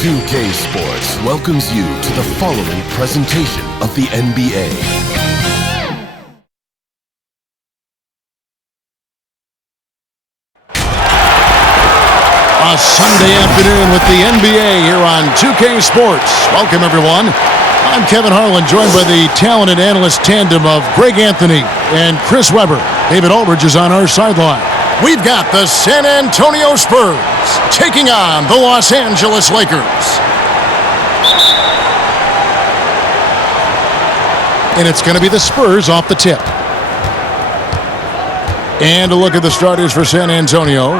2K Sports welcomes you to the following presentation of the NBA. A Sunday afternoon with the NBA here on 2K Sports. Welcome, everyone. I'm Kevin Harlan, joined by the talented analyst tandem of Greg Anthony and Chris Webber. David Aldridge is on our sideline. We've got the San Antonio Spurs taking on the Los Angeles Lakers. And it's going to be the Spurs off the tip. And a look at the starters for San Antonio.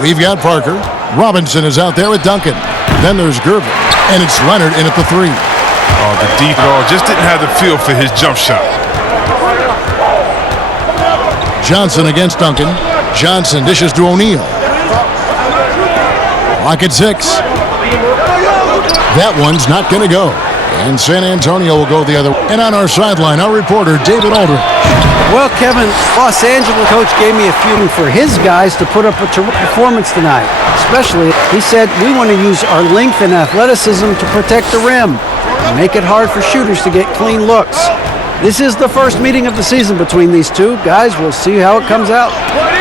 We've got Parker. Robinson is out there with Duncan. Then there's Gervin. And it's Leonard in at the three. Oh, the deep ball just didn't have the feel for his jump shot. Johnson against Duncan. Johnson dishes to O'Neal. Clock at 6. That one's not going to go. And San Antonio will go the other way. And on our sideline, our reporter, David Aldridge. Well, Kevin, Los Angeles coach gave me a few for his guys to put up a terrific performance tonight. Especially, he said, we want to use our length and athleticism to protect the rim and make it hard for shooters to get clean looks. This is the first meeting of the season between these two. Guys, we'll see how it comes out.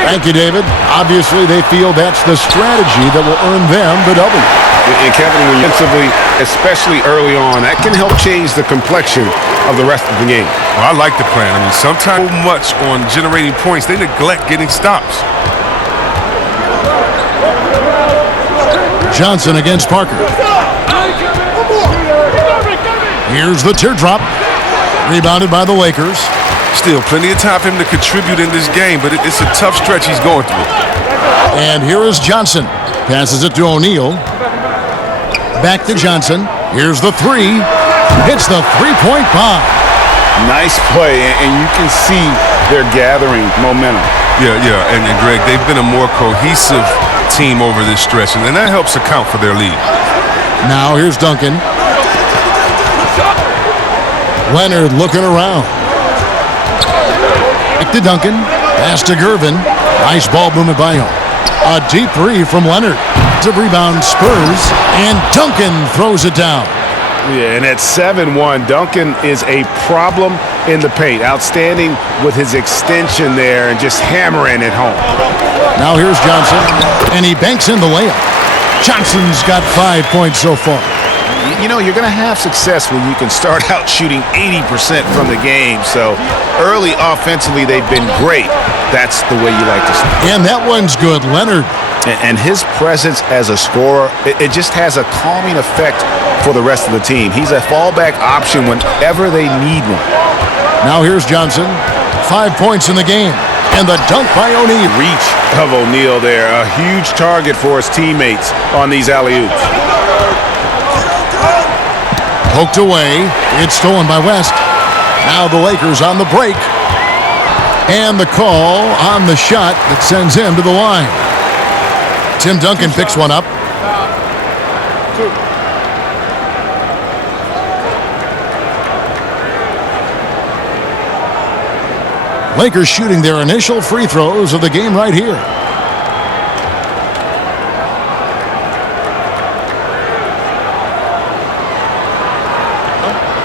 Thank you, David. Obviously, they feel that's the strategy that will earn them the W. And Kevin, when defensively, especially early on, that can help change the complexion of the rest of the game. Well, I like the plan. I mean, sometimes so much on generating points, they neglect getting stops. Johnson against Parker. Here's the teardrop. Rebounded by the Lakers. Still plenty of time for him to contribute in this game, but it's a tough stretch he's going through. And here is Johnson. Passes it to O'Neal. Back to Johnson. Here's the three. Hits the three-point bomb. Nice play, and you can see they're gathering momentum. Yeah, and Greg, they've been a more cohesive team over this stretch, and that helps account for their lead. Now here's Duncan. Leonard looking around. Back to Duncan. Pass to Gervin. Nice ball movement by him. A deep three from Leonard. To rebound Spurs. And Duncan throws it down. Yeah, and at 7-1, Duncan is a problem in the paint. Outstanding with his extension there and just hammering it home. Now here's Johnson. And he banks in the layup. Johnson's got 5 points so far. You know, you're going to have success when you can start out shooting 80% from the game. So early offensively, they've been great. That's the way you like to start. And that one's good, Leonard. And his presence as a scorer, it just has a calming effect for the rest of the team. He's a fallback option whenever they need one. Now here's Johnson. 5 points in the game. And the dunk by O'Neal. Reach of O'Neal there. A huge target for his teammates on these alley-oops. Poked away. It's stolen by West. Now the Lakers on the break. And the call on the shot that sends him to the line. Tim Duncan picks one up. Lakers shooting their initial free throws of the game right here.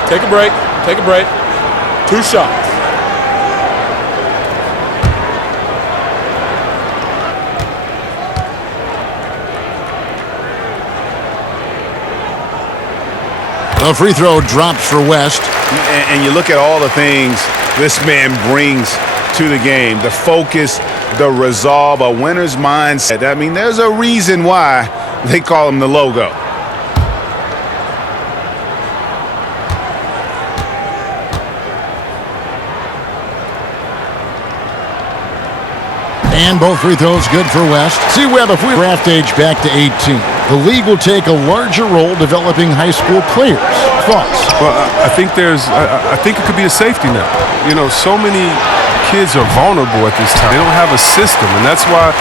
Take a break. Take a break. 2 shots. The free throw drops for West. And you look at all the things this man brings to the game. The focus, the resolve, a winner's mindset. I mean, there's a reason why they call him the logo. And both free throws good for West. See, Webb, if we draft age back to 18, the league will take a larger role developing high school players. Thoughts? Well, I think it could be a safety net. You know, so many kids are vulnerable at this time. They don't have a system, and that's why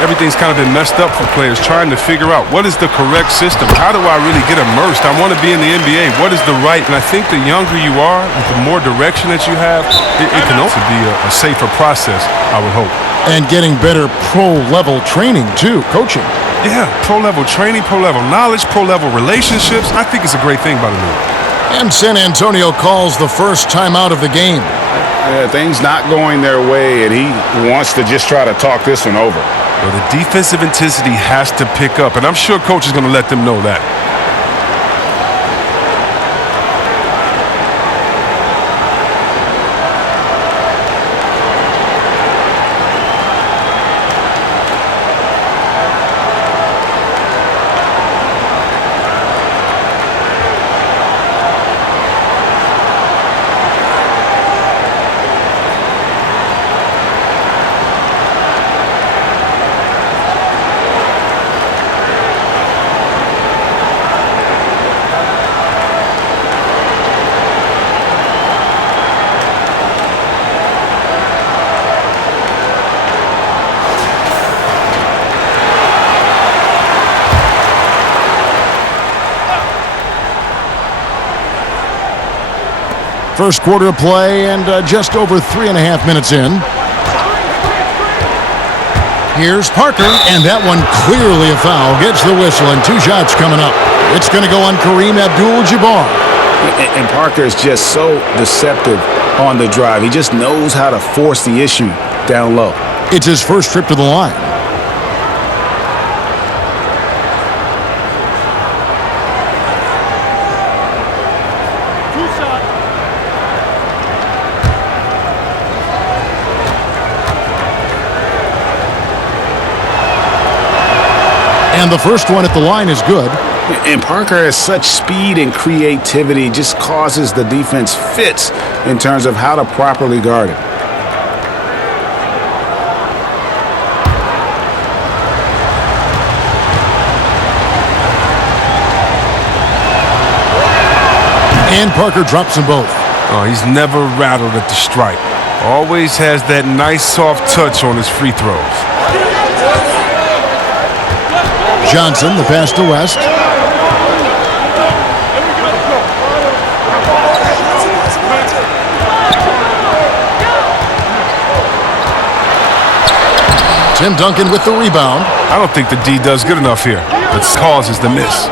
everything's kind of been messed up for players trying to figure out what is the correct system. How do I really get immersed? I want to be in the NBA. What is the right? And I think the younger you are, the more direction that you have, it can also be a safer process, I would hope. And getting better pro-level training, too, coaching. Yeah, pro-level training, pro-level knowledge, pro-level relationships. I think it's a great thing by the league. And San Antonio calls the first timeout of the game. Things not going their way, and he wants to just try to talk this one over. Well, the defensive intensity has to pick up, and I'm sure coach is going to let them know that. First quarter of play and just over 3.5 minutes in. Here's Parker, and that one clearly a foul. Gets the whistle, and 2 shots coming up. It's going to go on Kareem Abdul-Jabbar. And Parker is just so deceptive on the drive. He just knows how to force the issue down low. It's his first trip to the line. And the first one at the line is good. And Parker has such speed and creativity, just causes the defense fits in terms of how to properly guard it. And Parker drops them both. Oh, he's never rattled at the stripe. Always has that nice soft touch on his free throws. Johnson, the pass to West. Tim Duncan with the rebound. I don't think the D does good enough here. It causes the miss.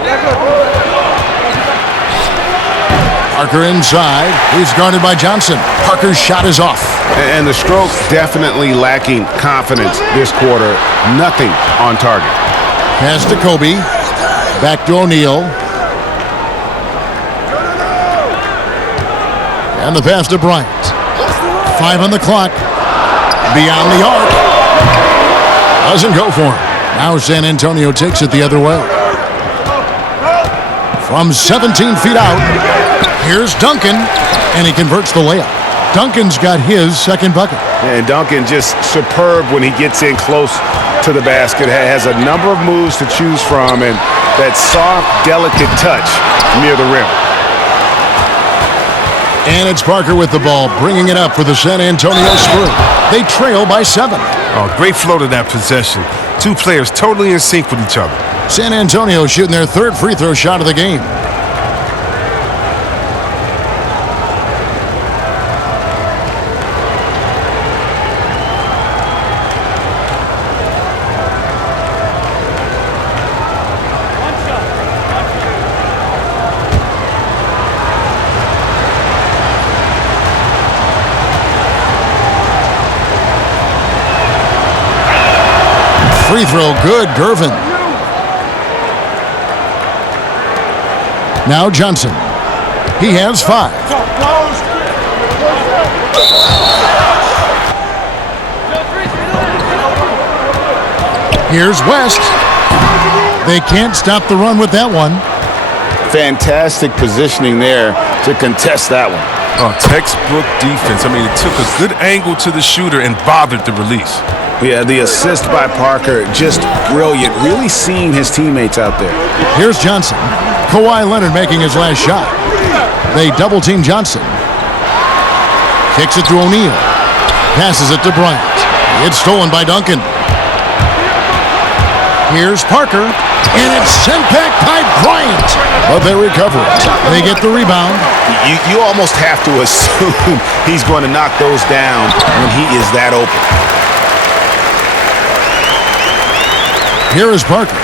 Parker inside. He's guarded by Johnson. Parker's shot is off. And the stroke definitely lacking confidence this quarter. Nothing on target. Pass to Kobe. Back to O'Neal. And the pass to Bryant. 5 on the clock. Beyond the arc. Doesn't go for him. Now San Antonio takes it the other way. From 17 feet out, here's Duncan, and he converts the layup. Duncan's got his second bucket. And Duncan just superb when he gets in close to the basket. Has a number of moves to choose from, and that soft, delicate touch near the rim. And it's Parker with the ball, bringing it up for the San Antonio Spurs. They trail by 7. Oh, great flow to that possession. 2 players totally in sync with each other. San Antonio shooting their 3rd free throw shot of the game. Free throw good, Gervin. Now Johnson. He has 5. Here's West. They can't stop the run with that one. Fantastic positioning there to contest that one. Oh, textbook defense. I mean, it took a good angle to the shooter and bothered the release. Yeah, the assist by Parker, just brilliant. Really seeing his teammates out there. Here's Johnson. Kawhi Leonard making his last shot. They double-team Johnson. Kicks it to O'Neal. Passes it to Bryant. It's stolen by Duncan. Here's Parker. And it's sent back by Bryant. But they recover it. They get the rebound. You almost have to assume he's going to knock those down when he is that open. Here is Parker.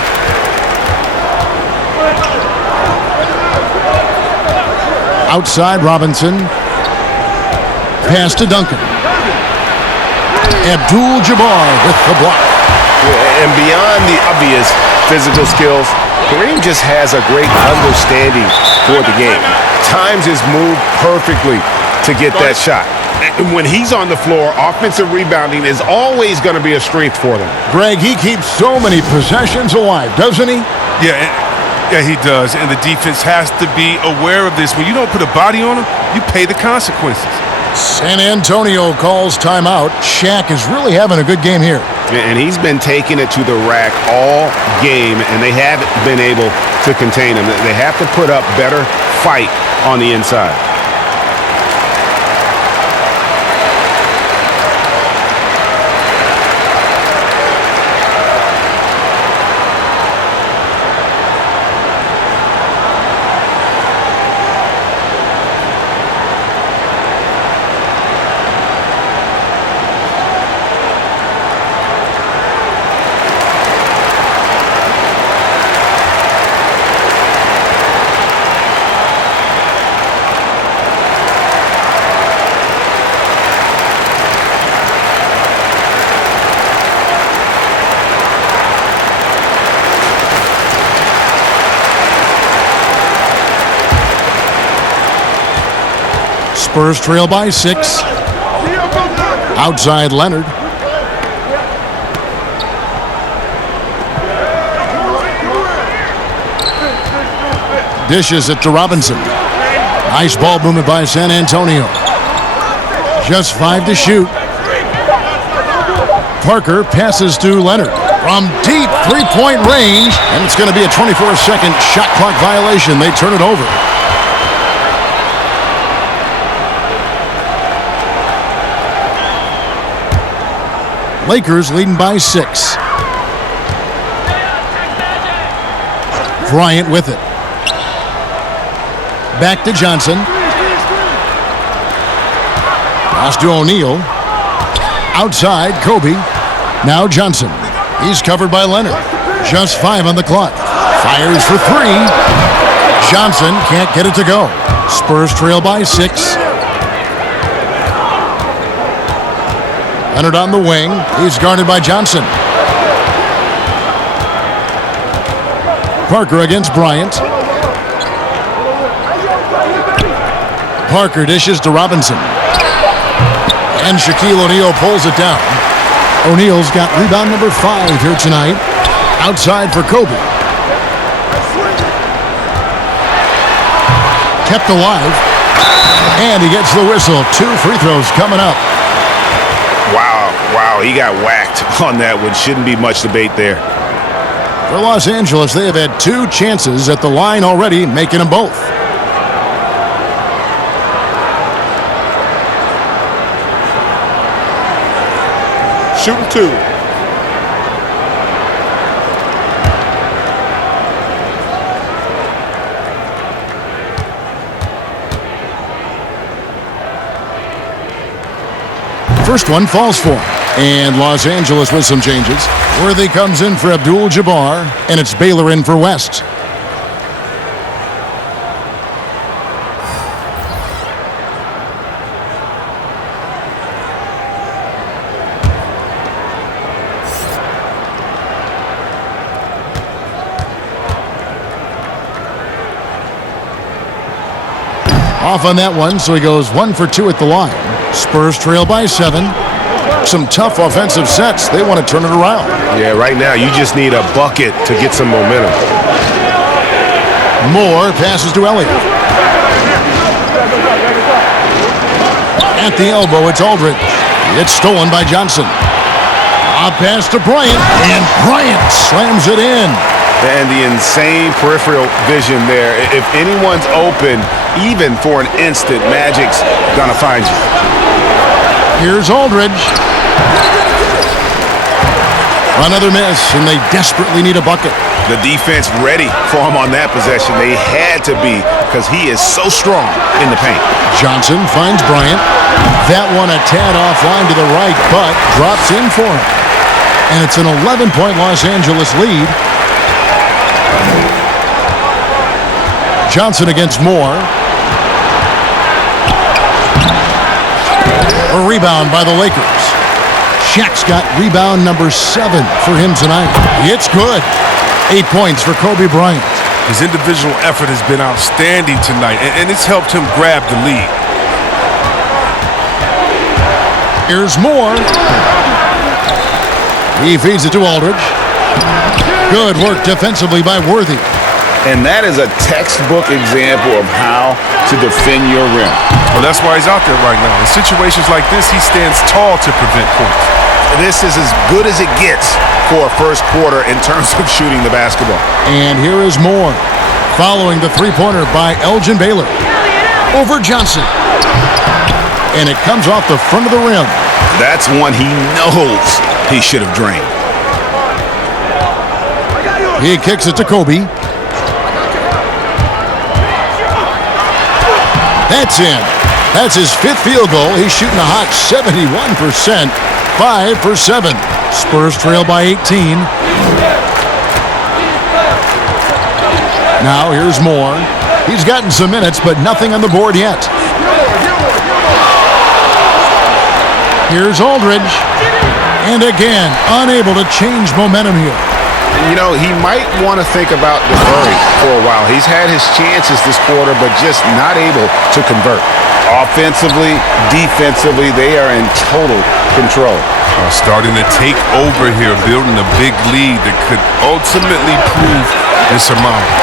Outside Robinson. Pass to Duncan. Abdul-Jabbar with the block. And beyond the obvious physical skills, Kareem just has a great understanding for the game. Times his move perfectly to get that shot. And when he's on the floor, offensive rebounding is always going to be a strength for them. Greg, he keeps so many possessions alive, doesn't he? Yeah, he does. And the defense has to be aware of this. When you don't put a body on him, you pay the consequences. San Antonio calls timeout. Shaq is really having a good game here. And he's been taking it to the rack all game, and they haven't been able to contain him. They have to put up better fight on the inside. Spurs trail by 6. Outside Leonard. Dishes it to Robinson. Nice ball movement by San Antonio. Just 5 to shoot. Parker passes to Leonard from deep three-point range, and it's going to be a 24-second shot clock violation. They turn it over. Lakers leading by 6. Bryant with it. Back to Johnson. Pass to O'Neal. Outside, Kobe. Now Johnson. He's covered by Leonard. Just 5 on the clock. Fires for 3. Johnson can't get it to go. Spurs trail by 6. Leonard on the wing. He's guarded by Johnson. Parker against Bryant. Parker dishes to Robinson. And Shaquille O'Neal pulls it down. O'Neal's got rebound number 5 here tonight. Outside for Kobe. Kept alive. And he gets the whistle. 2 free throws coming up. Wow, he got whacked on that one. Shouldn't be much debate there. For Los Angeles, they have had 2 chances at the line already, making them both. Shooting 2. First one falls for him. And Los Angeles with some changes. Worthy comes in for Abdul-Jabbar, and it's Baylor in for West. Off on that one, so he goes 1 for 2 at the line. Spurs trail by 7. Some tough offensive sets. They want to turn it around. Yeah, right now you just need a bucket to get some momentum. Moore passes to Elliott. At the elbow, it's Aldridge. It's stolen by Johnson. A pass to Bryant, and Bryant slams it in. And the insane peripheral vision there. If anyone's open, even for an instant, Magic's gonna find you. Here's Aldridge. Another miss, and they desperately need a bucket. The defense ready for him on that possession. They had to be, because he is so strong in the paint. Johnson finds Bryant. That one a tad offline to the right, but drops in for him. And it's an 11-point Los Angeles lead. Johnson against Moore. A rebound by the Lakers. Shaq's got rebound number 7 for him tonight. It's good. 8 points for Kobe Bryant. His individual effort has been outstanding tonight, and it's helped him grab the lead. Here's more. He feeds it to Aldridge. Good work defensively by Worthy. And that is a textbook example of how to defend your rim. Well, that's why he's out there right now. In situations like this, he stands tall to prevent points. This is as good as it gets for a first quarter in terms of shooting the basketball. And here is more. Following the three-pointer by Elgin Baylor. Over Johnson. And it comes off the front of the rim. That's one he knows he should have drained. He kicks it to Kobe. That's in. That's his 5th field goal. He's shooting a hot 71%. 5 for 7. Spurs trail by 18. Now here's more. He's gotten some minutes, but nothing on the board yet. Here's Aldridge. And again, unable to change momentum here. You know, he might want to think about deferring for a while. He's had his chances this quarter, but just not able to convert. Offensively, defensively, they are in total control. Starting to take over here, building a big lead that could ultimately prove insurmountable.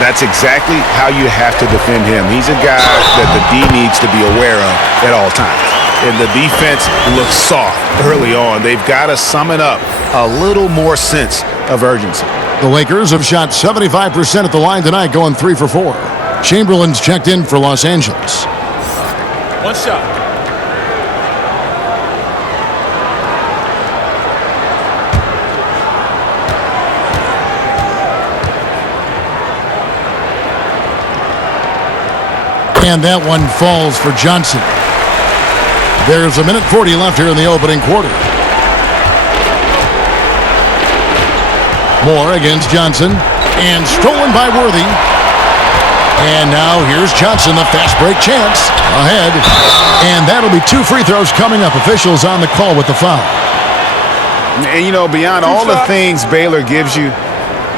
That's exactly how you have to defend him. He's a guy that the D needs to be aware of at all times. And the defense looks soft early on. They've got to summon up a little more sense of urgency. The Lakers have shot 75% at the line tonight, going 3 for 4. Chamberlain's checked in for Los Angeles. One shot. And that one falls for Johnson. There's a minute 40 left here in the opening quarter. Moore against Johnson. And stolen by Worthy. And now here's Johnson, the fast break chance. Ahead. And that'll be 2 free throws coming up. Officials on the call with the foul. And, you know, beyond all the things Baylor gives you,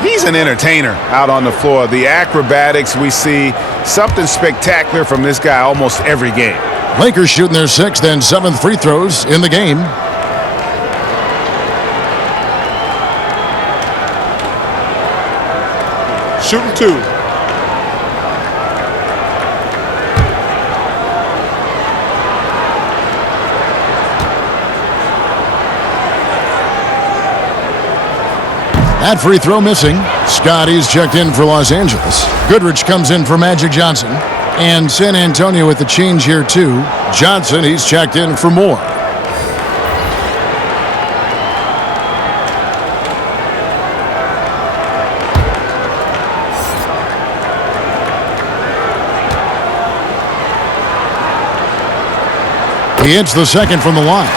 he's an entertainer out on the floor. The acrobatics we see, something spectacular from this guy almost every game. Lakers shooting their 6th and 7th free throws in the game. Shooting 2. That free throw missing. Scotty's checked in for Los Angeles. Goodrich comes in for Magic Johnson. And San Antonio with the change here too. Johnson, he's checked in for Moore. He hits the second from the line.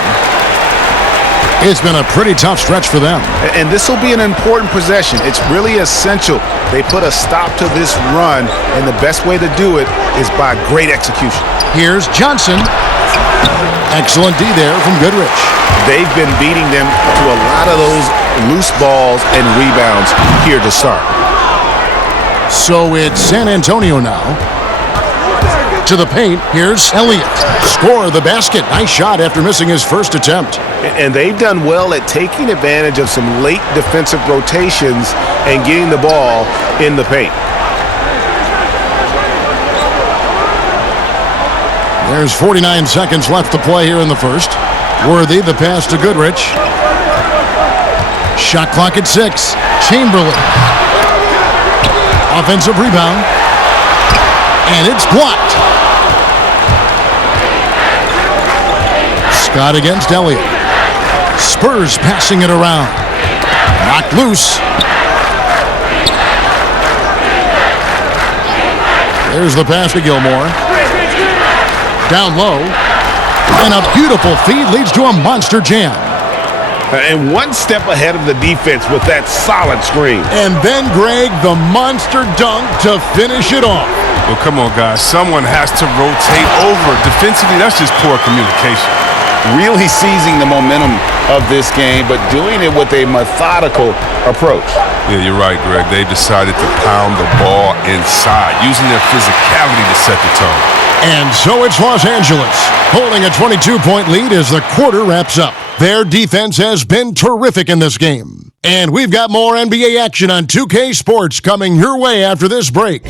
It's been a pretty tough stretch for them. And this will be an important possession. It's really essential they put a stop to this run, and the best way to do it is by great execution. Here's Johnson. Excellent D there from Goodrich. They've been beating them to a lot of those loose balls and rebounds here to start. So it's San Antonio now. To the paint, here's Elliott. Score the basket. Nice shot after missing his first attempt. And they've done well at taking advantage of some late defensive rotations and getting the ball in the paint. There's 49 seconds left to play here in the first. Worthy, the pass to Goodrich. Shot clock at 6. Chamberlain. Offensive rebound. And it's blocked. Scott against Elliott. Spurs passing it around. Knocked loose. There's the pass to Gilmore. Down low. And a beautiful feed leads to a monster jam. And one step ahead of the defense with that solid screen. And then, Greg, the monster dunk to finish it off. Well, come on, guys. Someone has to rotate over. Defensively, that's just poor communication. Really seizing the momentum of this game, but doing it with a methodical approach. Yeah, you're right, Greg. They've decided to pound the ball inside, using their physicality to set the tone. And so it's Los Angeles, holding a 22-point lead as the quarter wraps up. Their defense has been terrific in this game. And we've got more NBA action on 2K Sports coming your way after this break.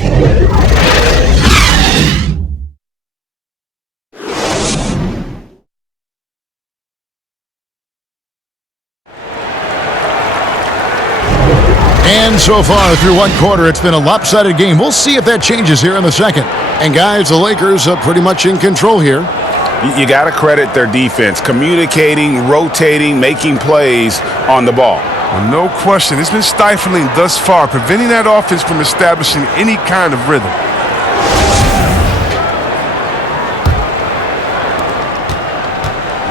And so far through one quarter, it's been a lopsided game. We'll see if that changes here in the second. And guys, the Lakers are pretty much in control here. You got to credit their defense, communicating, rotating, making plays on the ball. Well, no question. It's been stifling thus far, preventing that offense from establishing any kind of rhythm.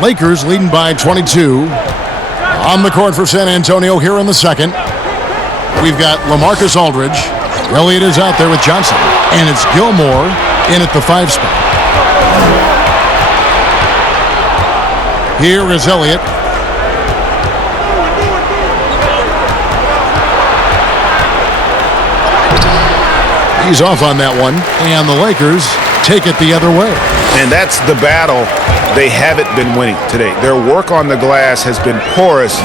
Lakers leading by 22. On the court for San Antonio here in the second. We've got LaMarcus Aldridge. Elliott is out there with Johnson. And it's Gilmore in at the 5 spot. Here is Elliott. He's off on that one. And the Lakers take it the other way. And that's the battle they haven't been winning today. Their work on the glass has been porous,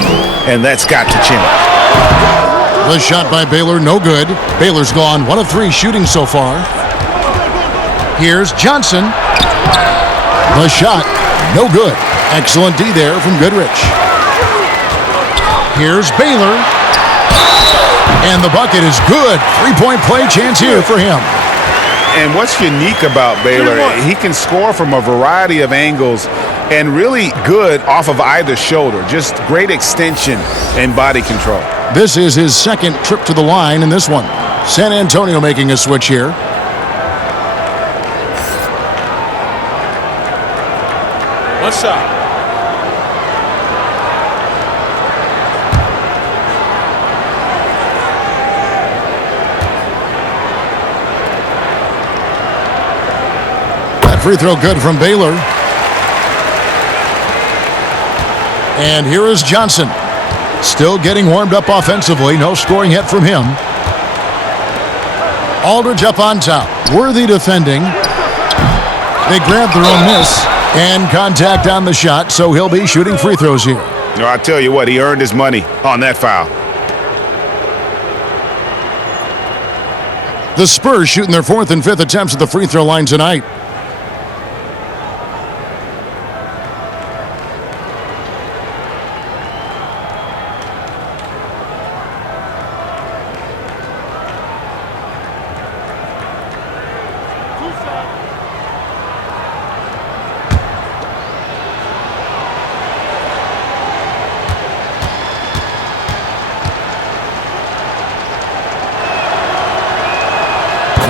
and that's got to change. The shot by Baylor, no good. Baylor's gone 1 of 3 shooting so far. Here's Johnson. The shot, no good. Excellent D there from Goodrich. Here's Baylor. And the bucket is good. 3-point play chance here for him. And what's unique about Baylor, he can score from a variety of angles and really good off of either shoulder. Just great extension and body control. This is his second trip to the line in this one. San Antonio making a switch here. One shot. That free throw good from Baylor. And here is Johnson. Still getting warmed up offensively. No scoring yet from him. Aldridge up on top. Worthy defending. They grab their own miss. And contact on the shot, so he'll be shooting free throws here. No, I tell you what, he earned his money on that foul. The Spurs shooting their 4th and 5th attempts at the free throw line tonight.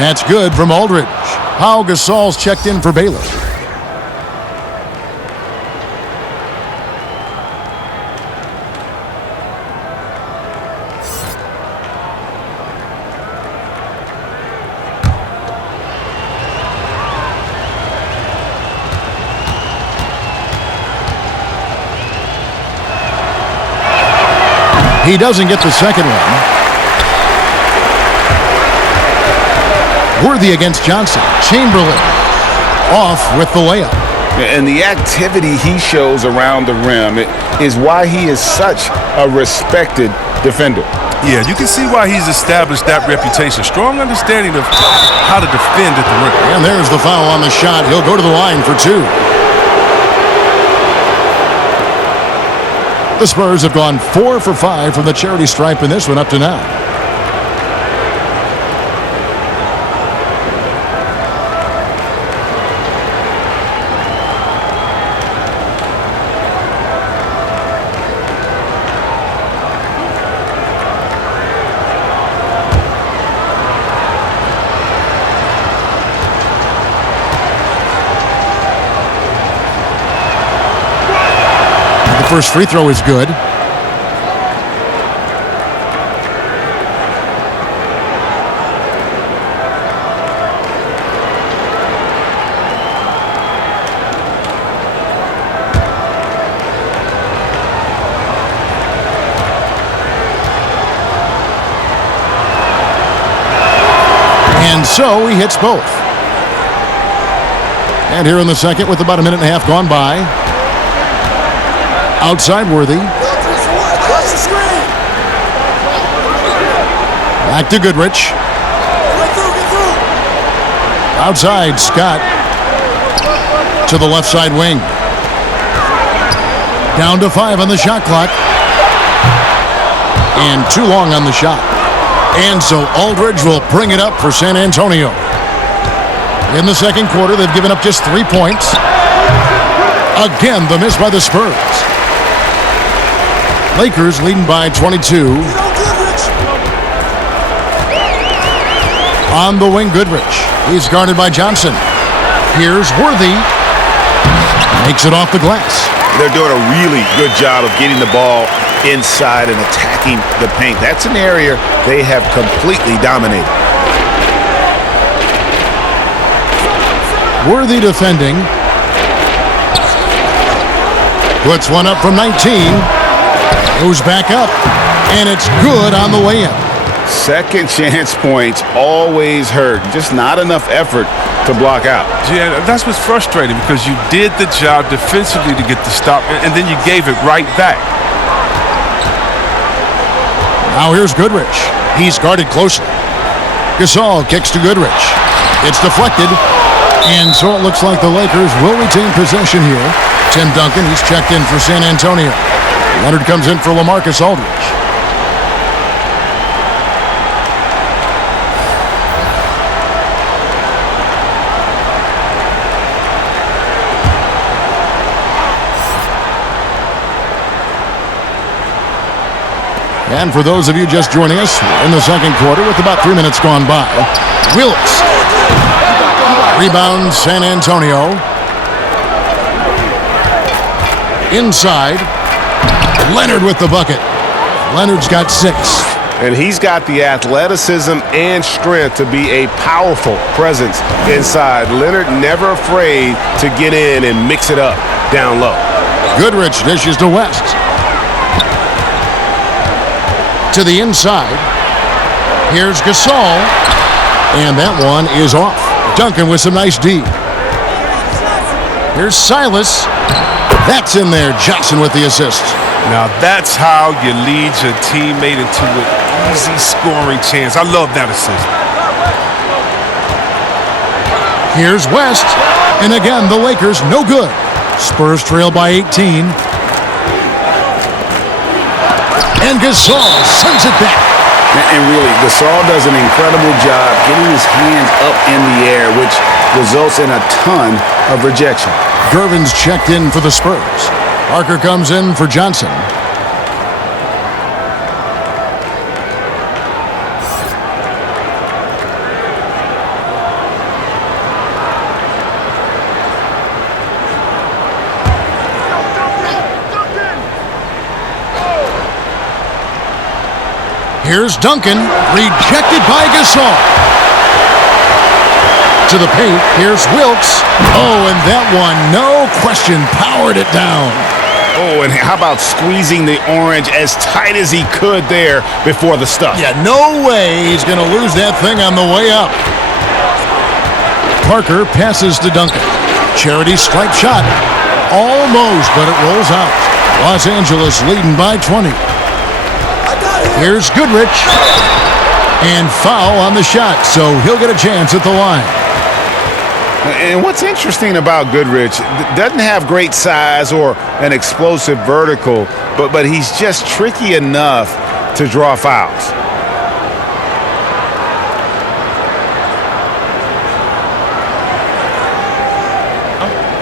That's good from Aldridge. Pau Gasol's checked in for Baylor. He doesn't get the second one. Worthy against Johnson. Chamberlain off with the layup. And the activity he shows around the rim is why he is such a respected defender. Yeah, you can see why he's established that reputation. Strong understanding of how to defend at the rim. And there's the foul on the shot. He'll go to the line for 2. The Spurs have gone 4 for 5 from the charity stripe in this one up to now. First free throw is good. so he hits both. And here in the second with about a minute and a half gone by. Outside Worthy. Back to Goodrich. Outside Scott. To the left side wing. Down to 5 on the shot clock. And too long on the shot. And so Aldridge will bring it up for San Antonio. In the second quarter, they've given up just 3 points. Again, the miss by the Spurs. Lakers leading by 22. On the wing, Goodrich. He's guarded by Johnson. Here's Worthy. Makes it off the glass. They're doing a really good job of getting the ball inside and attacking the paint. That's an area they have completely dominated. Worthy defending. Puts one up from 19. Goes back up. And it's good on the way in. Second chance points always hurt. Just not enough effort to block out. Yeah, that's what's frustrating because you did the job defensively to get the stop, and then you gave it right back. Now here's Goodrich. He's guarded closely. Gasol kicks to Goodrich. It's deflected. And so it looks like the Lakers will retain possession here. Tim Duncan, he's checked in for San Antonio. Leonard comes in for LaMarcus Aldridge. And for those of you just joining us, we're in the second quarter with about 3 minutes gone by. Wilkes. Rebound, San Antonio. Inside. Leonard with the bucket. Leonard's got 6. And he's got the athleticism and strength to be a powerful presence inside. Leonard never afraid to get in and mix it up down low. Goodrich dishes to West. To the inside. Here's Gasol. And that one is off. Duncan with some nice D. Here's Silas. That's in there. Johnson with the assist. Now that's how you lead your teammate into an easy scoring chance. I love that assist. Here's West. And again, the Lakers no good. Spurs trail by 18. And Gasol sends it back. And really, Gasol does an incredible job getting his hands up in the air, which results in a ton of rejection. Gervin's checked in for the Spurs. Parker comes in for Johnson. Here's Duncan, rejected by Gasol. To the paint, here's Wilkes. Oh, and that one, no question, powered it down. Oh, and how about squeezing the orange as tight as he could there before the stuff? Yeah, no way he's going to lose that thing on the way up. Parker passes to Duncan. Charity stripe shot. Almost, but it rolls out. Los Angeles leading by 20. Here's Goodrich. And foul on the shot, so he'll get a chance at the line. And what's interesting about Goodrich, doesn't have great size or an explosive vertical, but he's just tricky enough to draw fouls.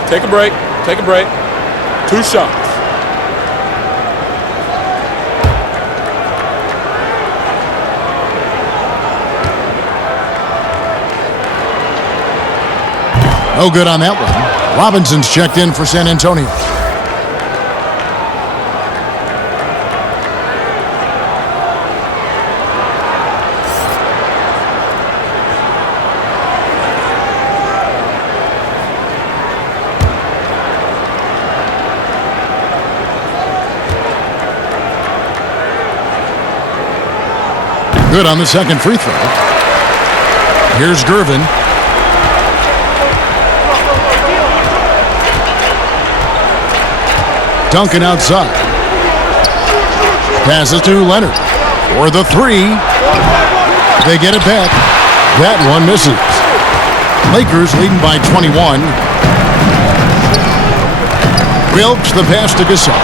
Take a break. Take a break. 2 shots. No good on that one. Robinson's checked in for San Antonio. Good on the second free throw. Here's Gervin. Duncan outside. Passes to Leonard for the three. They get it back. That one misses. Lakers leading by 21. Wilkes the pass to Gasol.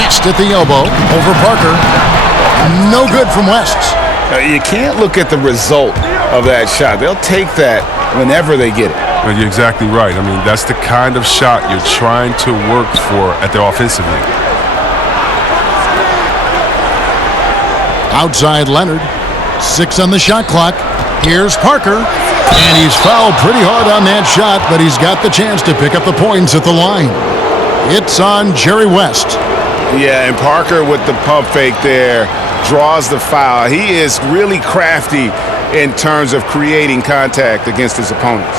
West at the elbow over Parker. No good from West. You can't look at the result of that shot. They'll take that whenever they get it. You're exactly right. I mean, that's the kind of shot you're trying to work for at the offensive end. Outside Leonard. 6 on the shot clock. Here's Parker. And he's fouled pretty hard on that shot, but he's got the chance to pick up the points at the line. It's on Jerry West. Yeah, and Parker with the pump fake there draws the foul. He is really crafty in terms of creating contact against his opponents.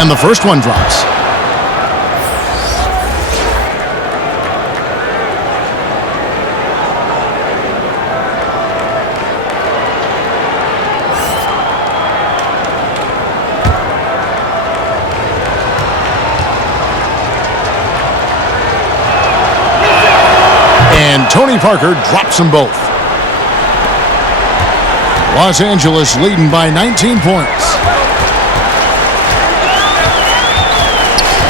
And the first one drops. And Tony Parker drops them both. Los Angeles leading by 19 points.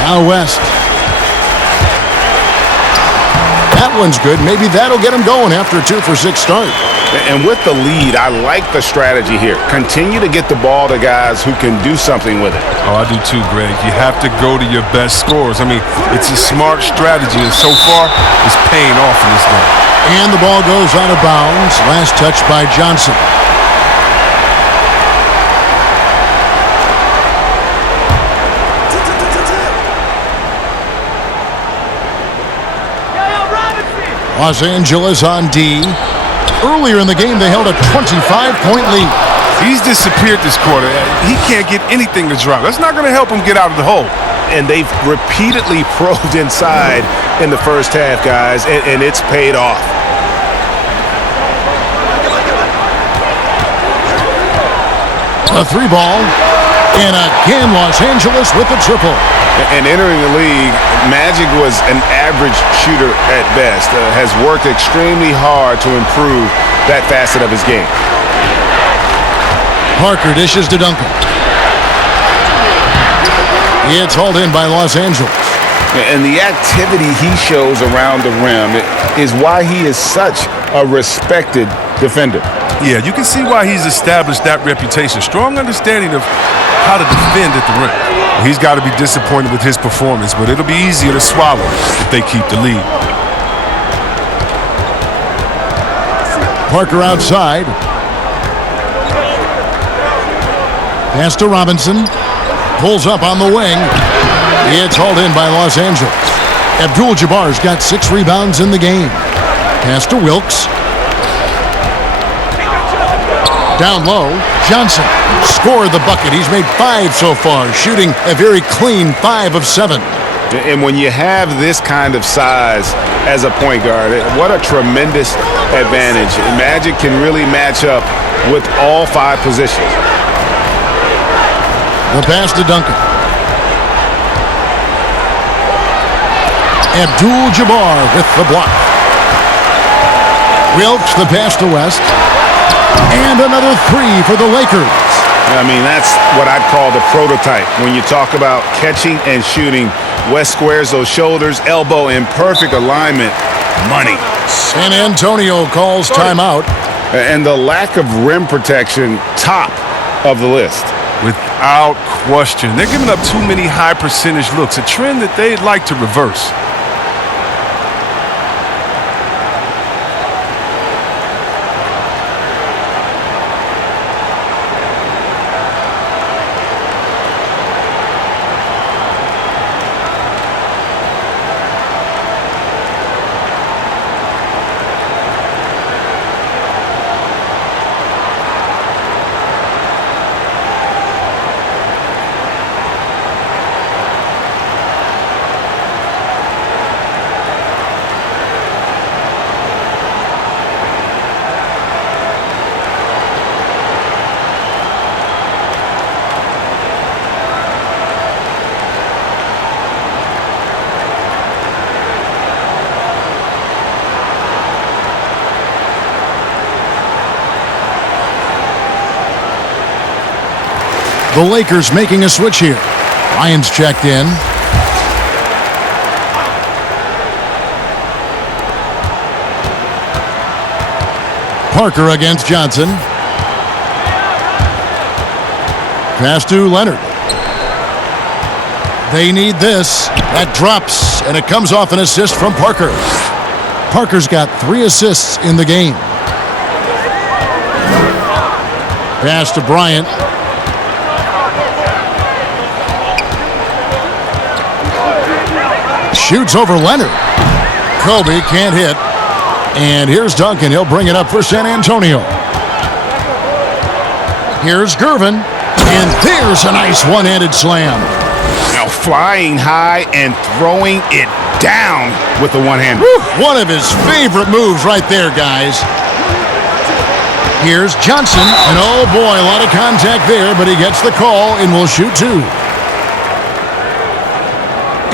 Now West. That one's good. Maybe that'll get him going after a 2-for-6 start. And with the lead, I like the strategy here. Continue to get the ball to guys who can do something with it. Oh, I do too, Greg. You have to go to your best scorers. I mean, it's a smart strategy, and so far, it's paying off in this game. And the ball goes out of bounds. Last touch by Johnson. Los Angeles on D. Earlier in the game, they held a 25-point lead. He's disappeared this quarter. He can't get anything to drop. That's not going to help him get out of the hole. And they've repeatedly probed inside in the first half, guys, and it's paid off. A 3-ball. And again, Los Angeles with the triple. And entering the league, Magic was an average shooter at best. Has worked extremely hard to improve that facet of his game. Parker dishes to Duncan. It's hauled in by Los Angeles. And the activity he shows around the rim is why he is such a respected defender. Yeah, you can see why he's established that reputation. Strong understanding of how to defend at the rim. He's got to be disappointed with his performance, but it'll be easier to swallow if they keep the lead. Parker outside. Pass to Robinson. Pulls up on the wing. It's hauled in by Los Angeles. Abdul-Jabbar's got 6 rebounds in the game. Pass to Wilkes. Down low, Johnson scored the bucket. He's made 5 so far, shooting a very clean 5 of 7. And when you have this kind of size as a point guard, what a tremendous advantage. Magic can really match up with all 5 positions. The pass to Duncan. Abdul-Jabbar with the block. Wilkes the pass to West. And another 3 for the Lakers. I mean, that's what I'd call the prototype. When you talk about catching and shooting, West squares those shoulders, elbow in perfect alignment. Money. San Antonio calls timeout. And the lack of rim protection, top of the list. Without question. They're giving up too many high percentage looks, a trend that they'd like to reverse. The Lakers making a switch here. Ryan's checked in. Parker against Johnson. Pass to Leonard. They need this. That drops, and it comes off an assist from Parker. Parker's got 3 assists in the game. Pass to Bryant. Shoots over Leonard. Kobe can't hit. And here's Duncan. He'll bring it up for San Antonio. Here's Gervin. And there's a nice one-handed slam. Now flying high and throwing it down with the one-hander. One of his favorite moves right there, guys. Here's Johnson. And oh boy, a lot of contact there, but he gets the call and will shoot 2.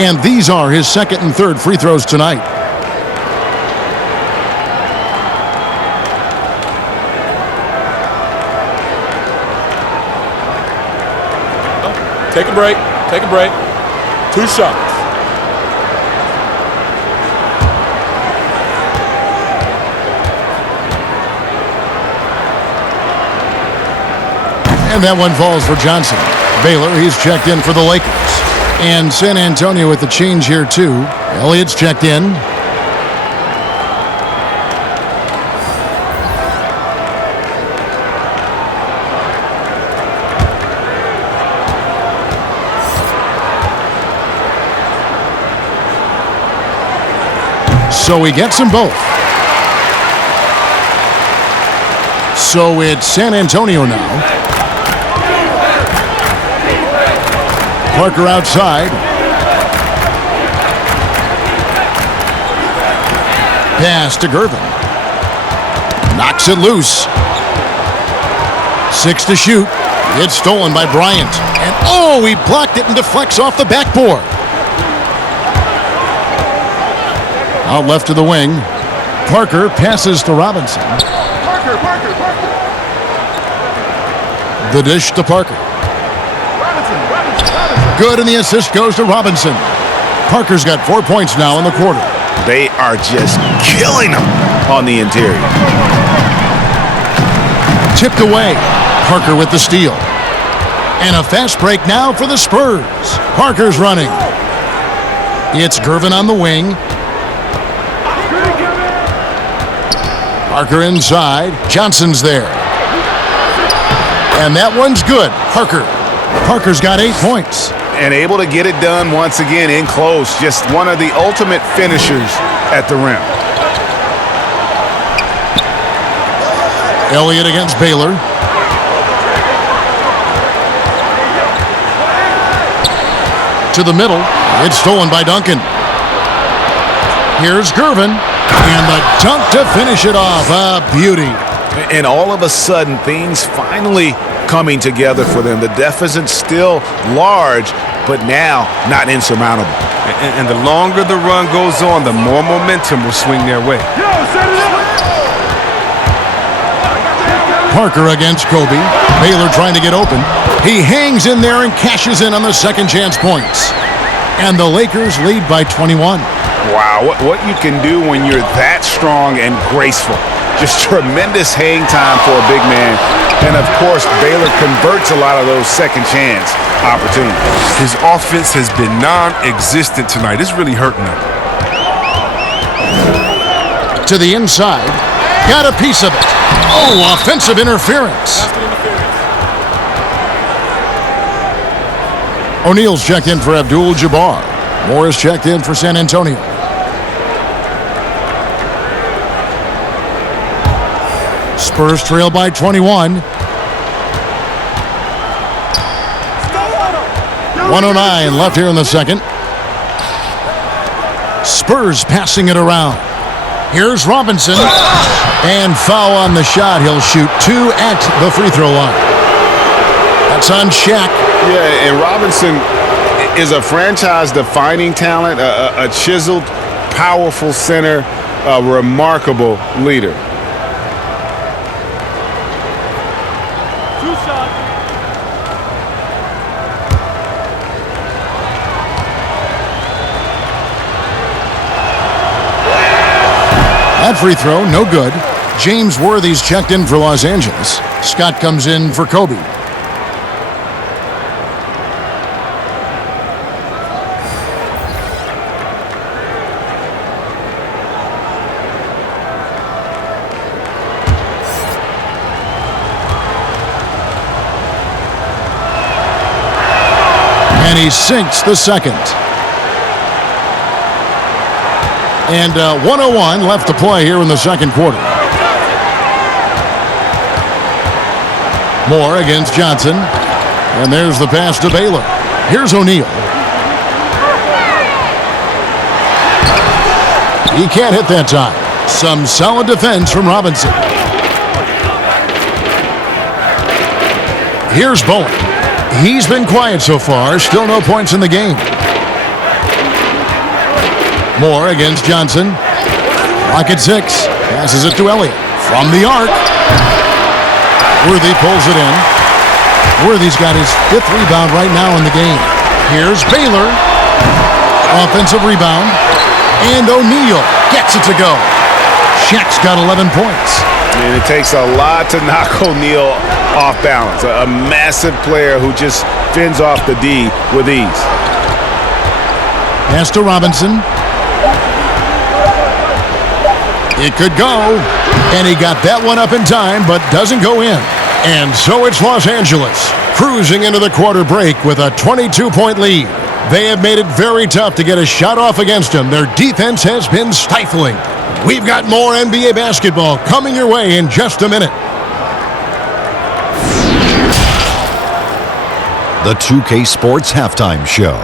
And these are his second and third free throws tonight. Take a break. Take a break. 2 shots. And that one falls for Johnson. Baylor, he's checked in for the Lakers. And San Antonio with the change here, too. Elliott's checked in. So he gets them both. So it's San Antonio now. Parker outside. Pass to Gervin. Knocks it loose. 6 to shoot. It's stolen by Bryant. And oh, he blocked it and deflects off the backboard. Out left to the wing. Parker passes to Robinson. Parker. The dish to Parker. Good, and the assist goes to Robinson. Parker's got 4 points now in the quarter. They are just killing them on the interior. Tipped away. Parker with the steal. And a fast break now for the Spurs. Parker's running. It's Gervin on the wing. Parker inside. Johnson's there. And that one's good. Parker's got 8 points. And able to get it done once again in close. Just one of the ultimate finishers at the rim. Elliott against Baylor. To the middle. It's stolen by Duncan. Here's Gervin. And the dunk to finish it off. A beauty. And all of a sudden, things finally coming together for them. The deficit's still large, but now not insurmountable. And the longer the run goes on, the more momentum will swing their way. Parker against Kobe. Baylor trying to get open. He hangs in there and cashes in on the second chance points. And the Lakers lead by 21. Wow, what you can do when you're that strong and graceful. Just tremendous hang time for a big man. And, of course, Baylor converts a lot of those second chance opportunities. His offense has been non-existent tonight. It's really hurting him. To the inside. Got a piece of it. Oh, offensive interference. O'Neal's checked in for Abdul-Jabbar. Morris checked in for San Antonio. Spurs trail by 21. 1:09 left here in the second. Spurs passing it around. Here's Robinson. And foul on the shot. He'll shoot 2 at the free throw line. That's on Shaq. Yeah, and Robinson is a franchise-defining talent, a chiseled, powerful center, a remarkable leader. That free throw, no good. James Worthy's checked in for Los Angeles. Scott comes in for Kobe. And he sinks the second. And 1:01 left to play here in the second quarter. Moore against Johnson. And there's the pass to Baylor. Here's O'Neal. He can't hit that time. Some solid defense from Robinson. Here's Bowen. He's been quiet so far. Still no points in the game. Moore against Johnson. Clock at 6. Passes it to Elliott. From the arc. Worthy pulls it in. Worthy's got his 5th rebound right now in the game. Here's Baylor. Offensive rebound. And O'Neal gets it to go. Shaq's got 11 points. I mean, it takes a lot to knock O'Neal off balance. A massive player who just fins off the D with ease. Pass to Robinson. It could go. And he got that one up in time, but doesn't go in. And so it's Los Angeles, cruising into the quarter break with a 22-point lead. They have made it very tough to get a shot off against them. Their defense has been stifling. We've got more NBA basketball coming your way in just a minute. The 2K Sports Halftime Show.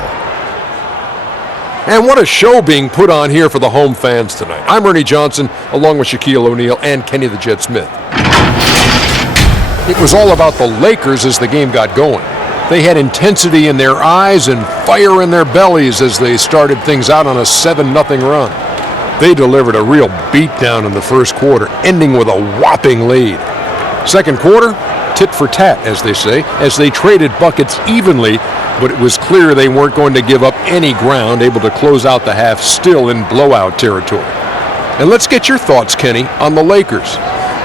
And what a show being put on here for the home fans tonight. I'm Ernie Johnson, along with Shaquille O'Neal and Kenny the Jet Smith. It was all about the Lakers as the game got going. They had intensity in their eyes and fire in their bellies as they started things out on a 7-0 run. They delivered a real beatdown in the first quarter, ending with a whopping lead. Second quarter, tit for tat, as they say, as they traded buckets evenly, but it was clear they weren't going to give up any ground, able to close out the half still in blowout territory. And let's get your thoughts, Kenny, on the Lakers.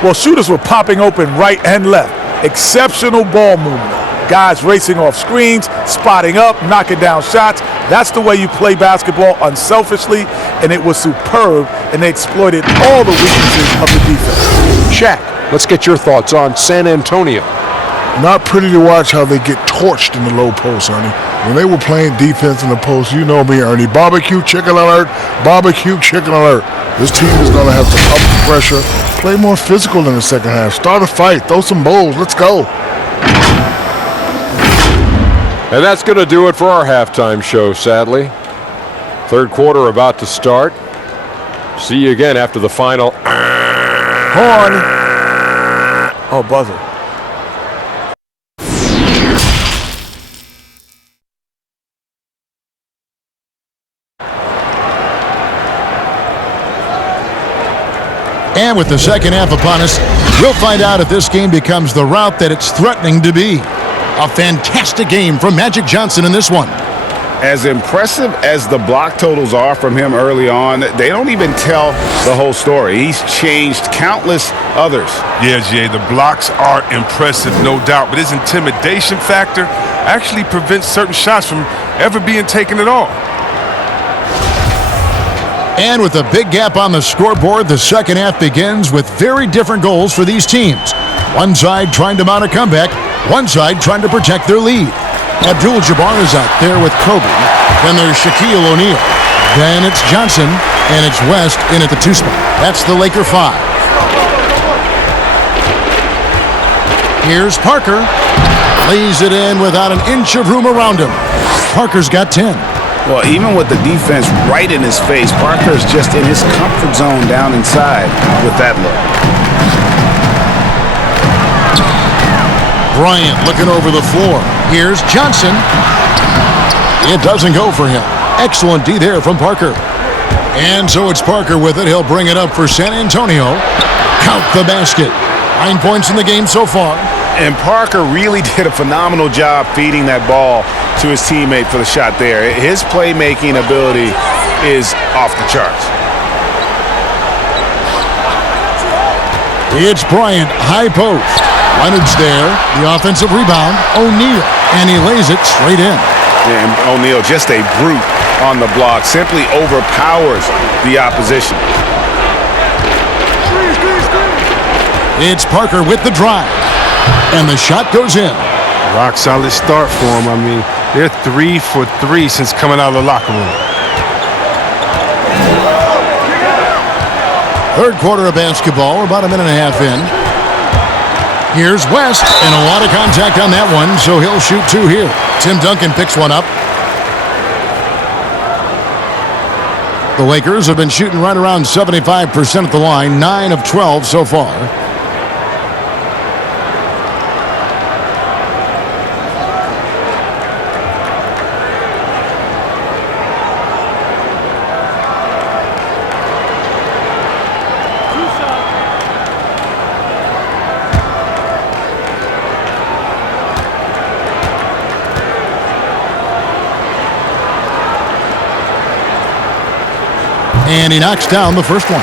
Well, shooters were popping open right and left. Exceptional ball movement. Guys racing off screens, spotting up, knocking down shots. That's the way you play basketball unselfishly, and it was superb, and they exploited all the weaknesses of the defense. Shaq, let's get your thoughts on San Antonio. Not pretty to watch how they get torched in the low post, Ernie. When they were playing defense in the post, you know me, Ernie. Barbecue chicken alert, barbecue chicken alert. This team is going to have to up the pressure, play more physical in the second half, start a fight, throw some bowls, let's go. And that's going to do it for our halftime show, sadly. Third quarter about to start. See you again after the final. Horn. Oh, buzzer. And with the second half upon us, we'll find out if this game becomes the route that it's threatening to be. A fantastic game from Magic Johnson in this one. As impressive as the block totals are from him early on, they don't even tell the whole story. He's changed countless others. Yeah, Jay, the blocks are impressive, no doubt, but his intimidation factor actually prevents certain shots from ever being taken at all. And with a big gap on the scoreboard, the second half begins with very different goals for these teams. One side trying to mount a comeback, one side trying to protect their lead. Abdul-Jabbar is out there with Kobe. Then there's Shaquille O'Neal. Then it's Johnson, and it's West in at the 2 spot. That's the Laker 5. Here's Parker. Lays it in without an inch of room around him. Parker's got 10. Well, even with the defense right in his face, Parker's just in his comfort zone down inside with that look. Bryant looking over the floor. Here's Johnson. It doesn't go for him. Excellent D there from Parker. And so it's Parker with it. He'll bring it up for San Antonio. Count the basket. 9 points in the game so far. And Parker really did a phenomenal job feeding that ball to his teammate for the shot there. His playmaking ability is off the charts. It's Bryant, high post. Leonard's there. The offensive rebound. O'Neal. And he lays it straight in. Yeah, and O'Neal, just a brute on the block. Simply overpowers the opposition. It's Parker with the drive. And the shot goes in. Rock solid start for them. I mean, they're 3 for 3 since coming out of the locker room. Third quarter of basketball, about a minute and a half in. Here's West, and a lot of contact on that one, so he'll shoot 2 here. Tim Duncan picks one up. The Lakers have been shooting right around 75% at the line, 9 of 12 so far. And he knocks down the first one.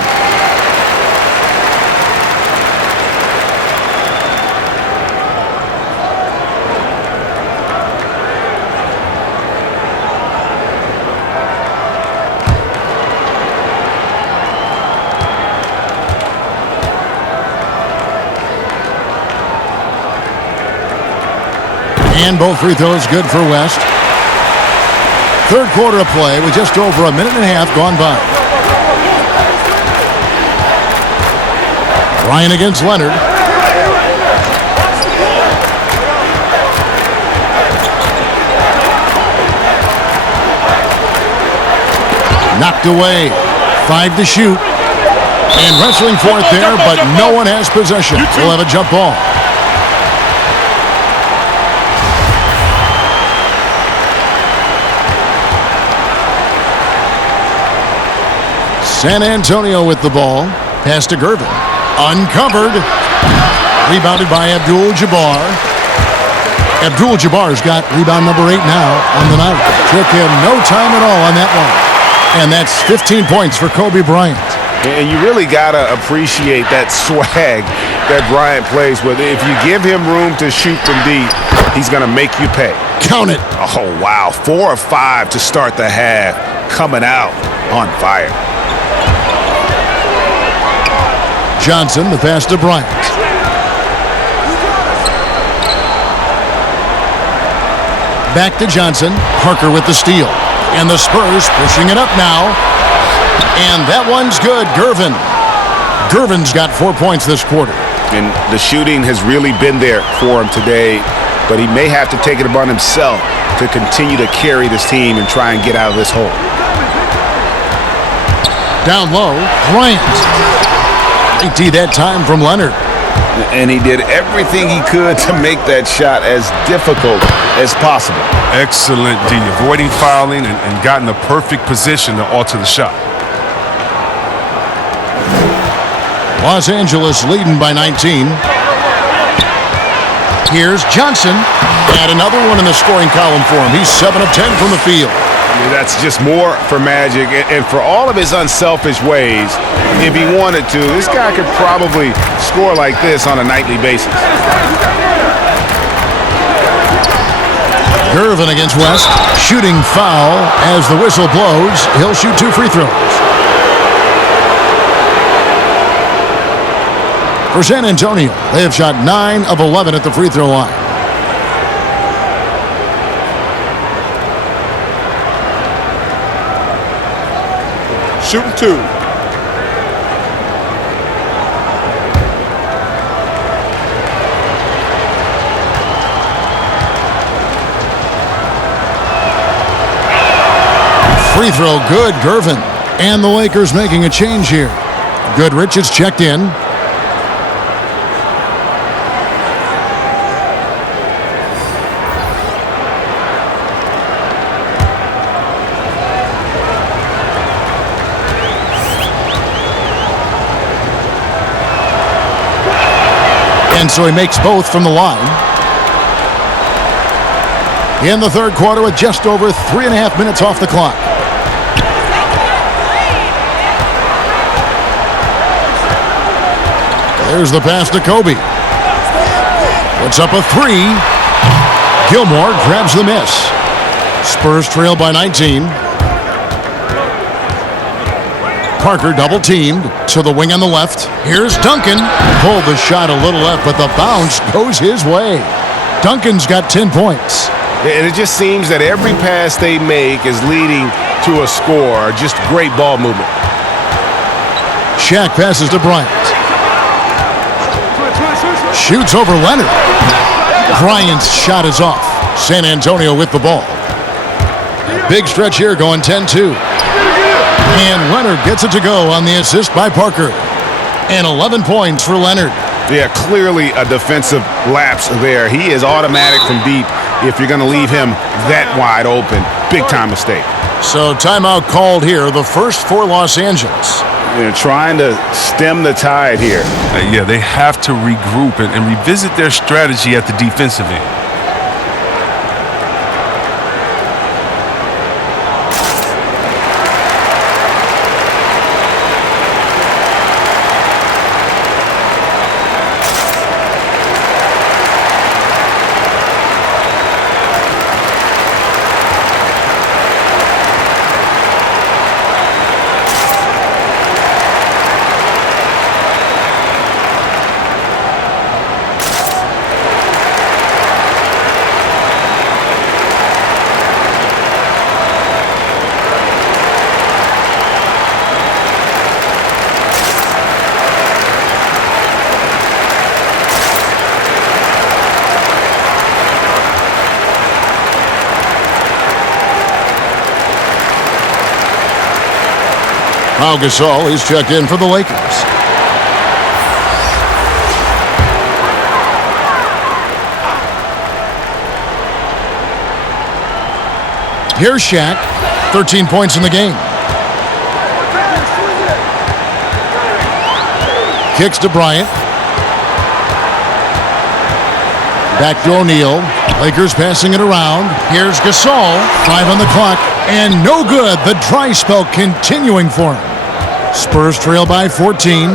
And both free throws good for West. Third quarter of play with just over a minute and a half gone by. Ryan against Leonard. Knocked away. 5 to shoot. And wrestling for it there, but no one has possession. We'll have a jump ball. San Antonio with the ball. Pass to Gervin. Uncovered. Rebounded by Abdul-Jabbar. Abdul-Jabbar's got rebound number 8 now on the night. Took him no time at all on that one. And that's 15 points for Kobe Bryant. And you really got to appreciate that swag that Bryant plays with. If you give him room to shoot from deep, he's going to make you pay. Count it. Oh, wow. 4 of 5 to start the half. Coming out on fire. Johnson, the pass to Bryant. Back to Johnson. Parker with the steal. And the Spurs pushing it up now. And that one's good. Gervin's got 4 points this quarter. And the shooting has really been there for him today, but he may have to take it upon himself to continue to carry this team and try and get out of this hole. Down low, Bryant. IT that time from Leonard. And he did everything he could to make that shot as difficult as possible. Excellent D, avoiding fouling and got in the perfect position to alter the shot. Los Angeles leading by 19. Here's Johnson. And another one in the scoring column for him. He's 7 of 10 from the field. That's just more for Magic. And for all of his unselfish ways, if he wanted to, this guy could probably score like this on a nightly basis. Gervin against West. Shooting foul as the whistle blows. He'll shoot 2 free throws. For San Antonio, they have shot 9 of 11 at the free throw line. Shooting 2. Free throw good, Gervin. And the Lakers making a change here. Goodrich is checked in. And so he makes both from the line. In the third quarter with just over 3.5 minutes off the clock. There's the pass to Kobe. Puts up a three. Gilmore grabs the miss. Spurs trail by 19. Parker double-teamed to the wing on the left. Here's Duncan. Pulled the shot a little left, but the bounce goes his way. Duncan's got 10 points. And it just seems that every pass they make is leading to a score. Just great ball movement. Shaq passes to Bryant. Shoots over Leonard. Bryant's shot is off. San Antonio with the ball. Big stretch here going 10-2. And Leonard gets it to go on the assist by Parker. And 11 points for Leonard. Yeah, clearly a defensive lapse there. He is automatic from deep if you're going to leave him that wide open. Big time mistake. So timeout called here, the first for Los Angeles. They're trying to stem the tide here. Yeah, they have to regroup and revisit their strategy at the defensive end. Pau Gasol, he's checked in for the Lakers. Here's Shaq, 13 points in the game. Kicks to Bryant. Back to O'Neal. Lakers passing it around. Here's Gasol, 5 on the clock, and no good. The dry spell continuing for him. Spurs trail by 14.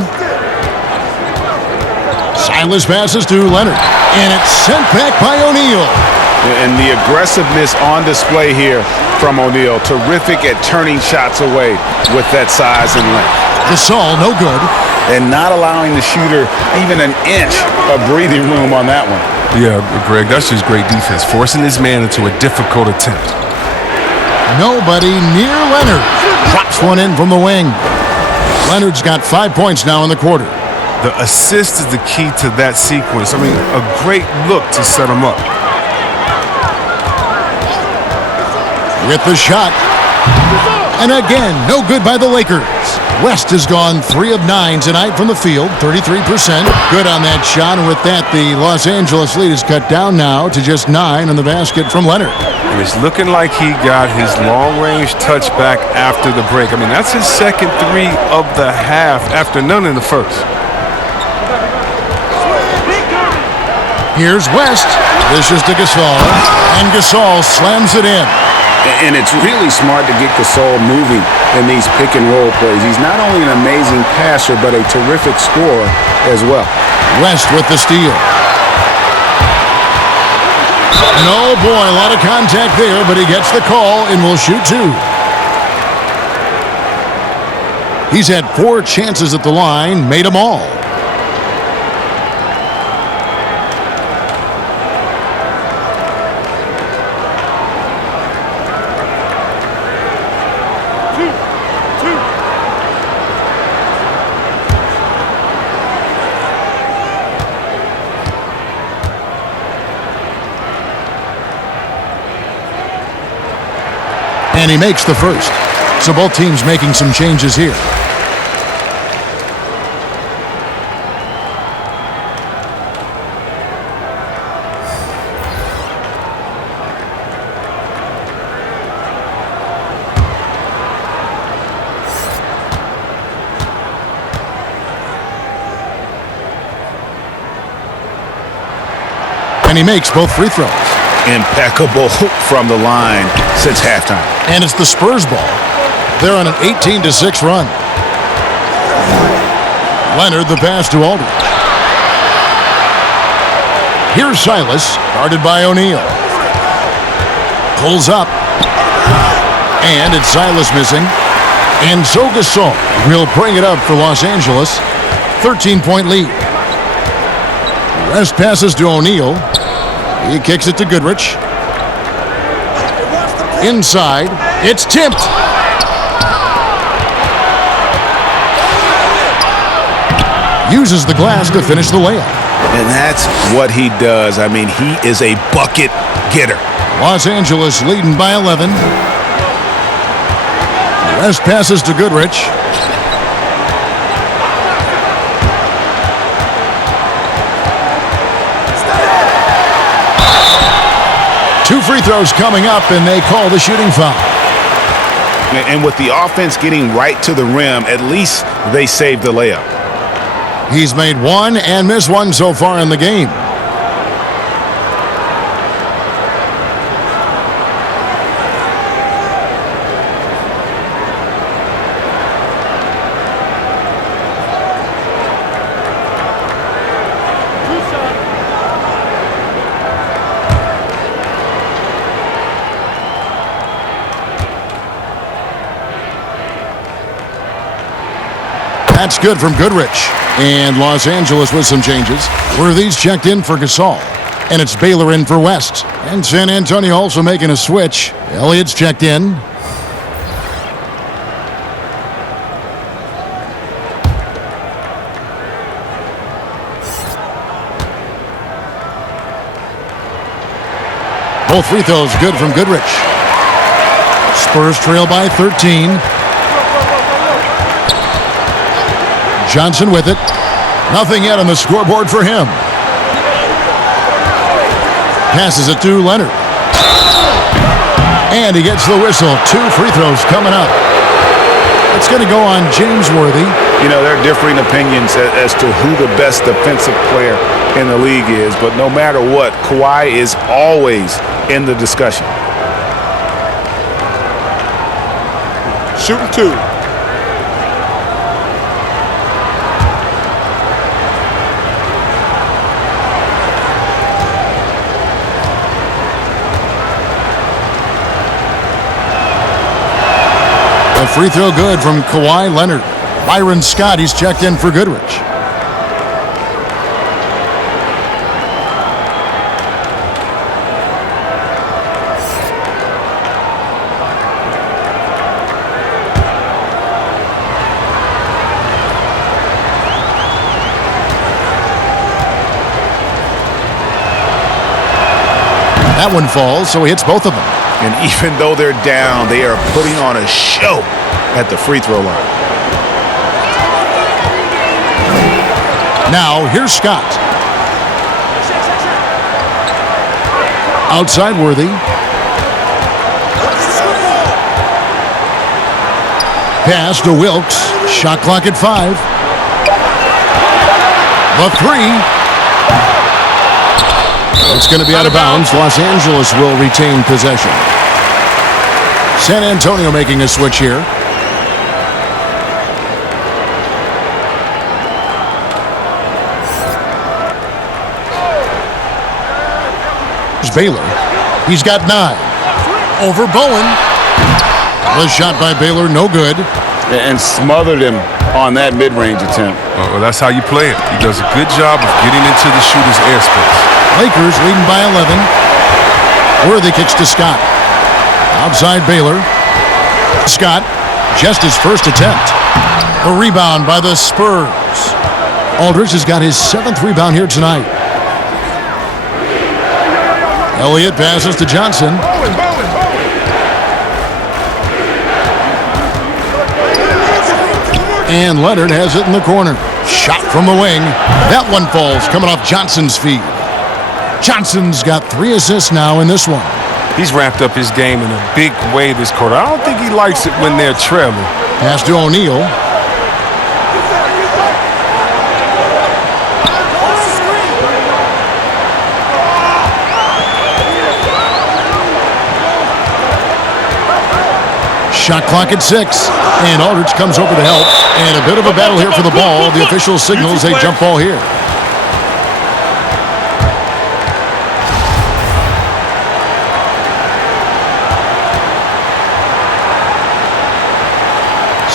Silas passes to Leonard, and it's sent back by O'Neal. And the aggressiveness on display here from O'Neal. Terrific at turning shots away with that size and length. Gasol, no good. And not allowing the shooter even an inch of breathing room on that one. Yeah, Greg, that's just great defense, forcing this man into a difficult attempt. Nobody near Leonard. Drops one in from the wing. Leonard's got 5 points now in the quarter. The assist is the key to that sequence. I mean, a great look to set him up. With the shot. And again, no good by the Lakers. West has gone 3 of 9 tonight from the field, 33%. Good on that shot, and with that, the Los Angeles lead is cut down now to just 9 on the basket from Leonard. And it's looking like he got his long-range touchback after the break. I mean, that's his second 3 of the half after none in the first. Here's West. Dishes to Gasol, and Gasol slams it in. And it's really smart to get Gasol moving in these pick-and-roll plays. He's not only an amazing passer, but a terrific scorer as well. West with the steal. And oh boy, a lot of contact there, but he gets the call and will shoot 2. He's had 4 chances at the line, made them all. And he makes the first. So both teams making some changes here. And he makes both free throws. Impeccable from the line since halftime. And it's the Spurs ball. They're on an 18-6 run. Leonard the pass to Aldridge. Here's Silas, guarded by O'Neal. Pulls up. And it's Silas missing. And so Gasol will bring it up for Los Angeles. 13-point lead. West passes to O'Neal. He kicks it to Goodrich. Inside. It's tipped. Uses the glass to finish the layup. And that's what he does. I mean, he is a bucket getter. Los Angeles leading by 11. West passes to Goodrich. Two free throws coming up, and they call the shooting foul. And with the offense getting right to the rim, at least they saved the layup. He's made one and missed one so far in the game. That's good from Goodrich. And Los Angeles with some changes. Worthy's checked in for Gasol. And it's Baylor in for West. And San Antonio also making a switch. Elliott's checked in. Both free throws good from Goodrich. Spurs trail by 13. Johnson with it. Nothing yet on the scoreboard for him. Passes it to Leonard. And he gets the whistle. Two free throws coming up. It's going to go on James Worthy. You know, there are differing opinions as to who the best defensive player in the league is, but no matter what, Kawhi is always in the discussion. Shooting two. A free throw good from Kawhi Leonard. Byron Scott, he's checked in for Goodrich. That one falls, so he hits both of them. And even though they're down, they are putting on a show at the free throw line. Now, here's Scott. Outside Worthy. Pass to Wilkes. Shot clock at 5. The three. It's going to be out of bounds. Los Angeles will retain possession. San Antonio making a switch here. There's Baylor. He's got 9. Over Bowen. The shot by Baylor, no good. And smothered him on that mid-range attempt. Well, that's how you play it. He does a good job of getting into the shooter's airspace. Lakers leading by 11. Worthy kicks to Scott. Outside Baylor. Scott, just his first attempt. A rebound by the Spurs. Aldridge has got his 7th rebound here tonight. Elliott passes to Johnson. And Leonard has it in the corner. Shot from the wing. That one falls, coming off Johnson's feet. Johnson's got 3 assists now in this one. He's wrapped up his game in a big way this quarter. I don't think he likes it when they're trailing. Pass to O'Neal. Shot clock at 6. And Aldridge comes over to help. And a bit of a battle here for the ball. The official signals a jump ball here.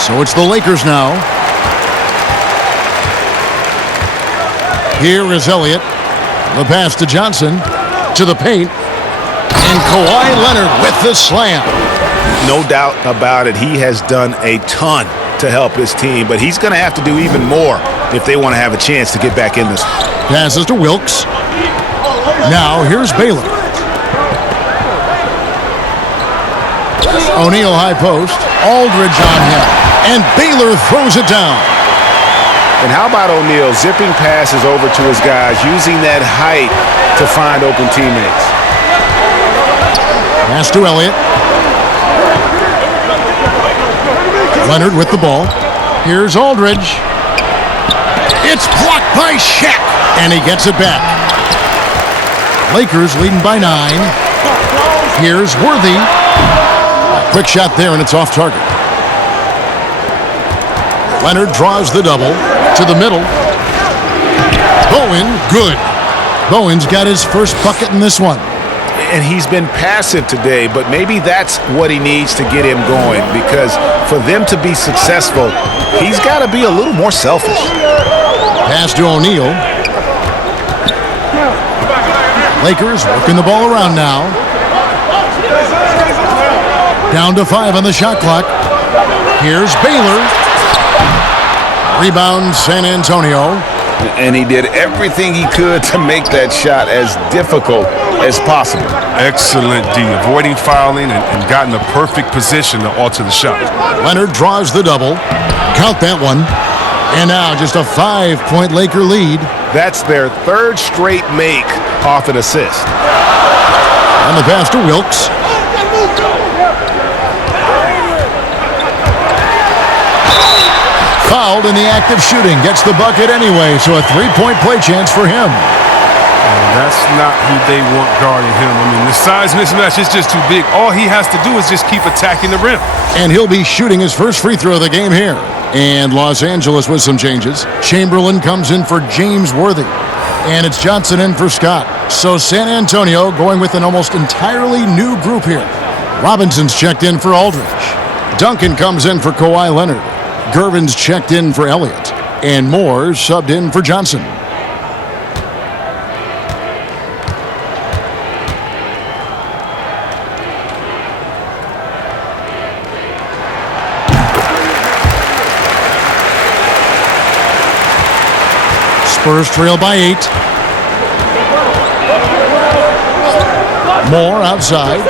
So it's the Lakers now. Here is Elliott. The pass to Johnson. To the paint. And Kawhi Leonard with the slam. No doubt about it. He has done a ton to help his team, but he's going to have to do even more if they want to have a chance to get back in this. Passes to Wilkes. Now here's Baylor. O'Neal high post. Aldridge on him. And Baylor throws it down. And how about O'Neal zipping passes over to his guys, using that height to find open teammates. Pass to Elliott. Leonard with the ball. Here's Aldridge. It's blocked by Shaq, and he gets it back. Lakers leading by 9. Here's Worthy. Quick shot there, and it's off target. Leonard draws the double to the middle. Bowen, good. Bowen's got his first bucket in this one. And he's been passive today, but maybe that's what he needs to get him going, because for them to be successful, he's got to be a little more selfish. Pass to O'Neal. Lakers working the ball around now. Down to 5 on the shot clock. Here's Baylor. Rebound San Antonio. And he did everything he could to make that shot as difficult as possible. Excellent D, avoiding fouling and got in the perfect position to alter the shot. Leonard draws the double. Count that one. And now just a 5-point Laker lead. That's their third straight make off an assist. And the pass to Wilkes. Fouled in the act of shooting. Gets the bucket anyway, so a 3-point play chance for him. And that's not who they want guarding him. I mean, the size mismatch is just too big. All he has to do is just keep attacking the rim. And he'll be shooting his first free throw of the game here. And Los Angeles with some changes. Chamberlain comes in for James Worthy. And it's Johnson in for Scott. So San Antonio going with an almost entirely new group here. Robinson's checked in for Aldridge. Duncan comes in for Kawhi Leonard. Gervin's checked in for Elliott. And Moore subbed in for Johnson. Spurs trail by 8. Moore outside.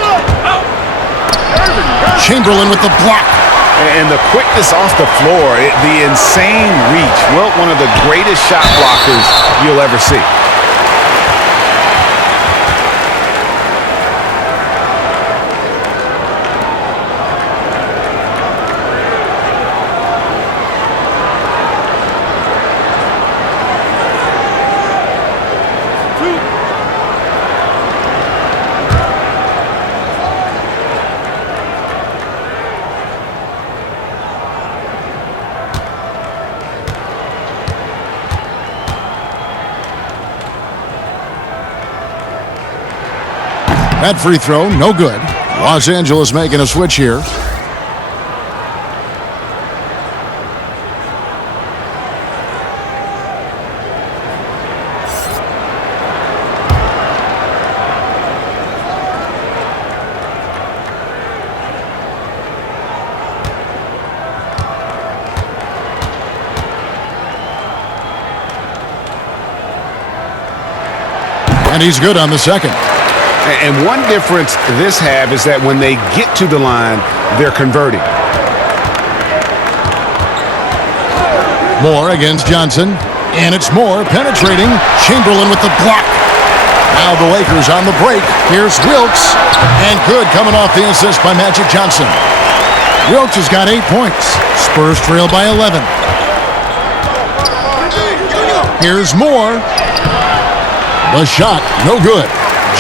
Chamberlain with the block. And the quickness off the floor, the insane reach. Well, one of the greatest shot blockers you'll ever see. That free throw, no good. Los Angeles making a switch here. And he's good on the second. And one difference this have is that when they get to the line, they're converting. Moore against Johnson. And it's Moore penetrating. Chamberlain with the block. Now the Lakers on the break. Here's Wilkes. And good coming off the assist by Magic Johnson. Wilkes has got 8 points. Spurs trail by 11. Here's Moore. The shot, no good.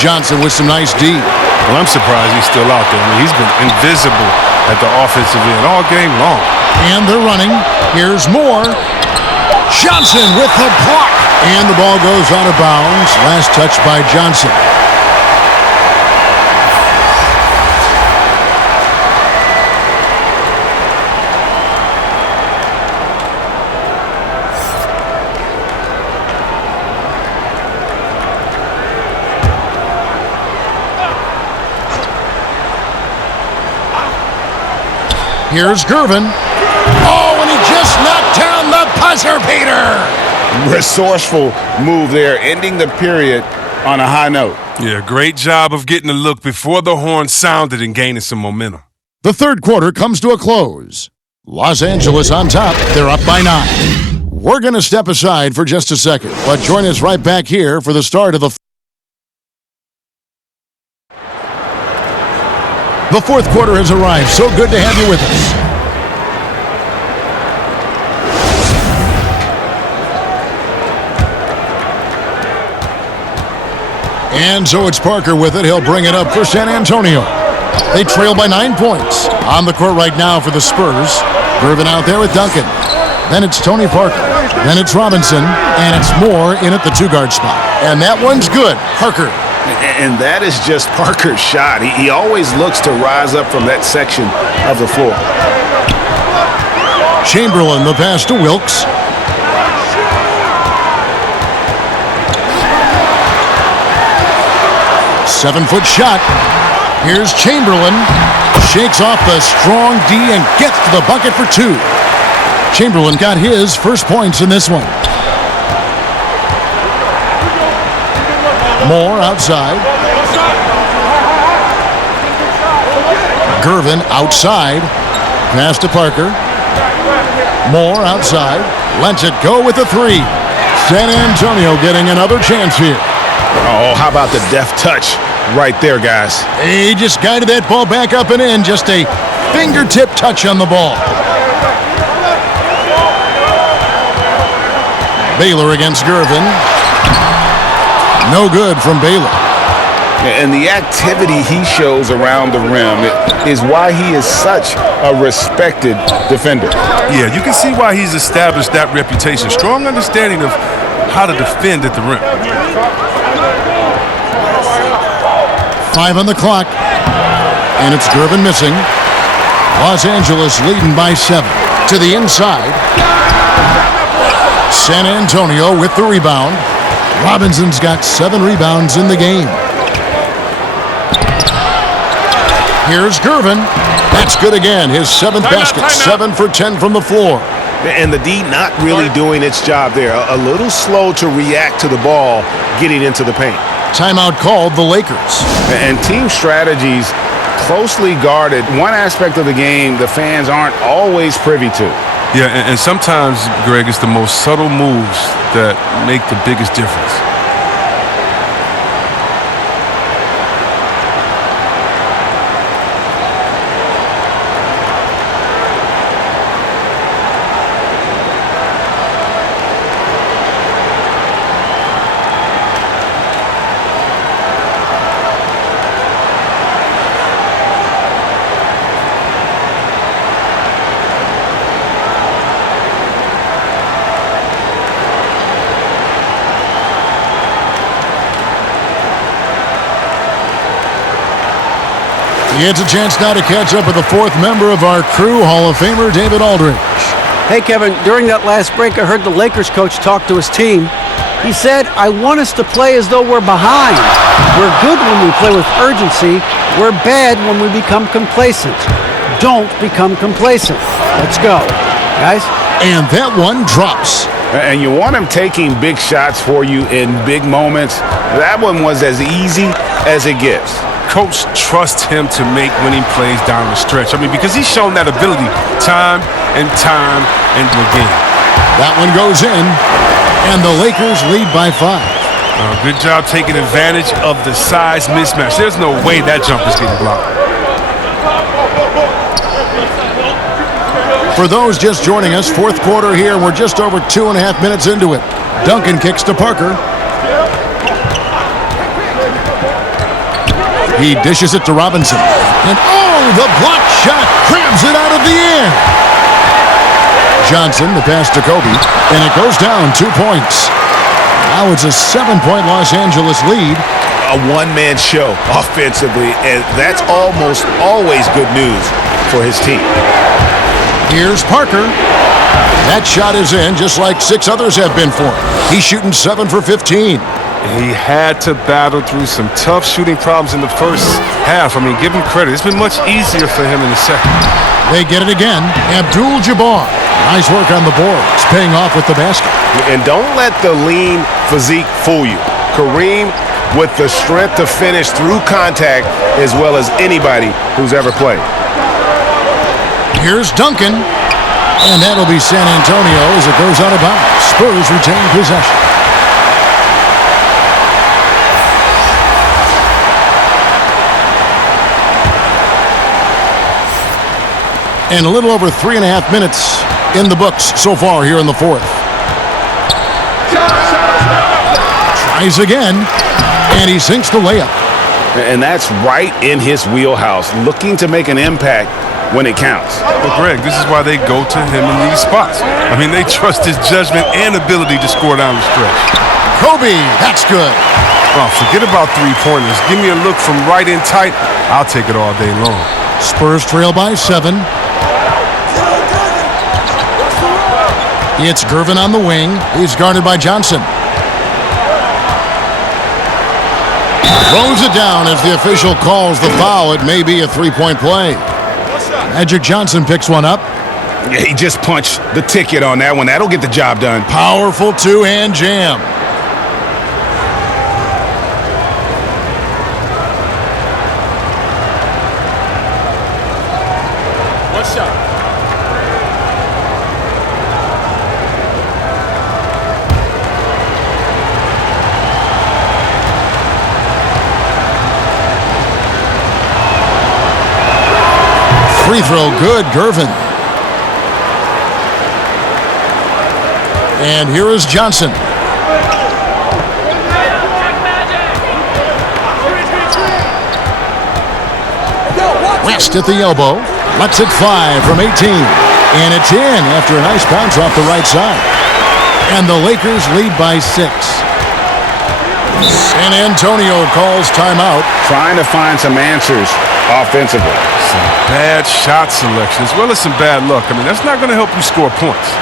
Johnson with some nice D. Well, I'm surprised he's still out there. I mean, he's been invisible at the offensive end all game long. And they're running. Here's Moore. Johnson with the block. And the ball goes out of bounds. Last touch by Johnson. Here's Gervin. Oh, and he just knocked down the buzzer beater. Resourceful move there, ending the period on a high note. Yeah, great job of getting a look before the horn sounded and gaining some momentum. The third quarter comes to a close. Los Angeles on top. They're up by 9. We're going to step aside for just a second, but join us right back here for the start of the fourth quarter has arrived. So good to have you with us. And so it's Parker with it. He'll bring it up for San Antonio. They trail by 9 points. On the court right now for the Spurs. Gervin out there with Duncan. Then it's Tony Parker. Then it's Robinson. And it's Moore in at the 2-guard spot. And that one's good. Parker. And that is just Parker's shot. He always looks to rise up from that section of the floor. Chamberlain, the pass to Wilkes. Seven-foot shot. Here's Chamberlain. Shakes off the strong D and gets to the bucket for 2. Chamberlain got his first points in this one. Moore outside. Gervin outside. Pass to Parker. Moore outside. Lets it go with the 3. San Antonio getting another chance here. Oh, how about the deft touch right there, guys? He just guided that ball back up and in. Just a fingertip touch on the ball. Baylor against Gervin. No good from Baylor. And the activity he shows around the rim is why he is such a respected defender. Yeah, you can see why he's established that reputation. Strong understanding of how to defend at the rim. 5 on the clock. And it's Gervin missing. Los Angeles leading by 7. To the inside. San Antonio with the rebound. Robinson's got 7 rebounds in the game. Here's Gervin. That's good again. His 7th basket. 7 for 10 from the floor. And the D not really doing its job there. A little slow to react to the ball getting into the paint. Timeout called the Lakers. And team strategies closely guarded. One aspect of the game the fans aren't always privy to. Yeah, and sometimes, Greg, it's the most subtle moves that make the biggest difference. It's a chance now to catch up with the 4th member of our crew, Hall of Famer David Aldridge. Hey, Kevin, during that last break, I heard the Lakers coach talk to his team. He said, I want us to play as though we're behind. We're good when we play with urgency. We're bad when we become complacent. Don't become complacent. Let's go. Guys? And that one drops. And you want him taking big shots for you in big moments. That one was as easy as it gets. Coach trusts him to make winning plays down the stretch. I mean, because he's shown that ability time and again. That one goes in, and the Lakers lead by 5. Good job taking advantage of the size mismatch. There's no way that jump is getting blocked. For those just joining us, 4th quarter here. We're just over 2.5 minutes into it. Duncan kicks to Parker. He dishes it to Robinson. And the block shot grabs it out of the air. Johnson, the pass to Kobe, and it goes down 2 points. Now it's a 7-point Los Angeles lead. A one-man show offensively, and that's almost always good news for his team. Here's Parker. That shot is in, just like 6 others have been for him. He's shooting 7 for 15. He had to battle through some tough shooting problems in the first half. I mean, give him credit. It's been much easier for him in the second. They get it again. Abdul-Jabbar. Nice work on the board. It's paying off with the basket. And don't let the lean physique fool you. Kareem with the strength to finish through contact as well as anybody who's ever played. Here's Duncan. And that'll be San Antonio as it goes out of bounds. Spurs retain possession. And a little over 3.5 minutes in the books so far here in the fourth. Tries again, and he sinks the layup. And that's right in his wheelhouse, looking to make an impact when it counts. But Greg, this is why they go to him in these spots. I mean, they trust his judgment and ability to score down the stretch. Kobe, that's good. Oh, forget about three-pointers. Give me a look from right in tight. I'll take it all day long. Spurs trail by 7. It's Gervin on the wing. He's guarded by Johnson. Throws it down as the official calls the foul. It may be a three-point play. Magic Johnson picks one up. Yeah, he just punched the ticket on that one. That'll get the job done. Powerful two-hand jam. One shot. Free throw good, Gervin. And here is Johnson. West at the elbow. Lets it fly from 18. And it's in after a nice bounce off the right side. And the Lakers lead by 6. San Antonio calls timeout. Trying to find some answers offensively. Some bad shot selection as well as some bad luck. I mean, that's not going to help you score points.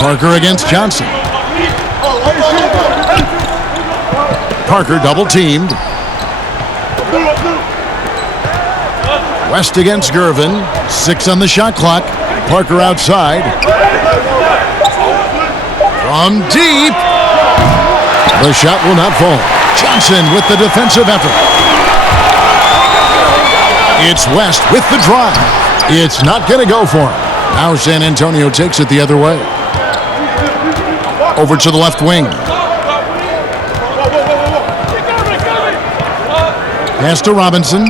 Parker against Johnson. Parker double teamed. West against Gervin. 6 on the shot clock. Parker outside. From deep. The shot will not fall. Johnson with the defensive effort. It's West with the drive. It's not going to go for him. Now San Antonio takes it the other way. Over to the left wing. Pass to Robinson.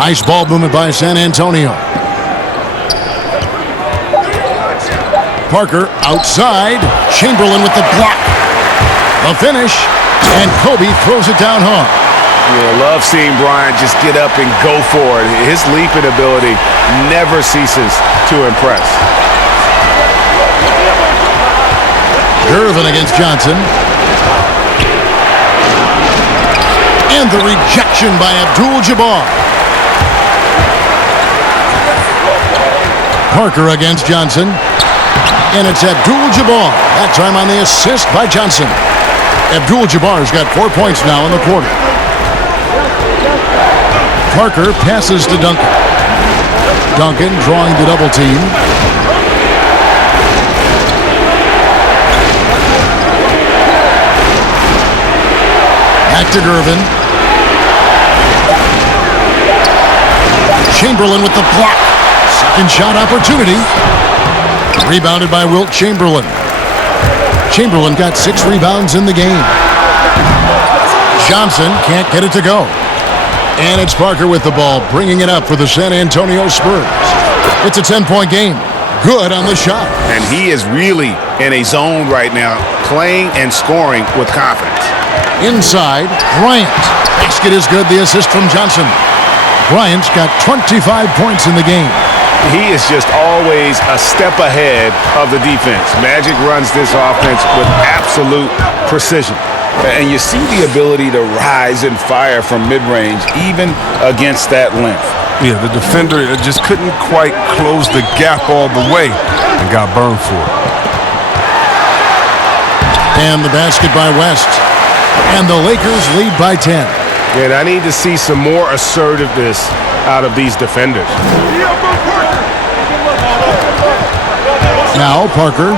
Nice ball movement by San Antonio. Parker outside. Chamberlain with the block. The finish. And Kobe throws it down hard. Yeah, love seeing Bryant just get up and go for it. His leaping ability never ceases to impress. Gervin against Johnson. And the rejection by Abdul-Jabbar. Parker against Johnson. And it's Abdul-Jabbar. That time on the assist by Johnson. Abdul-Jabbar's got 4 points now in the quarter. Parker passes to Duncan. Duncan drawing the double team. Back to Gervin. Chamberlain with the block. Second shot opportunity. Rebounded by Wilt Chamberlain. Chamberlain got 6 rebounds in the game. Johnson can't get it to go. And it's Parker with the ball, bringing it up for the San Antonio Spurs. It's a 10-point game. Good on the shot. And he is really in a zone right now, playing and scoring with confidence. Inside, Bryant. Basket is good, the assist from Johnson. Bryant's got 25 points in the game. He is just always a step ahead of the defense. Magic runs this offense with absolute precision. And you see the ability to rise and fire from mid-range, even against that length. Yeah, the defender just couldn't quite close the gap all the way and got burned for it. And the basket by West. And the Lakers lead by 10. And I need to see some more assertiveness out of these defenders. Now Parker.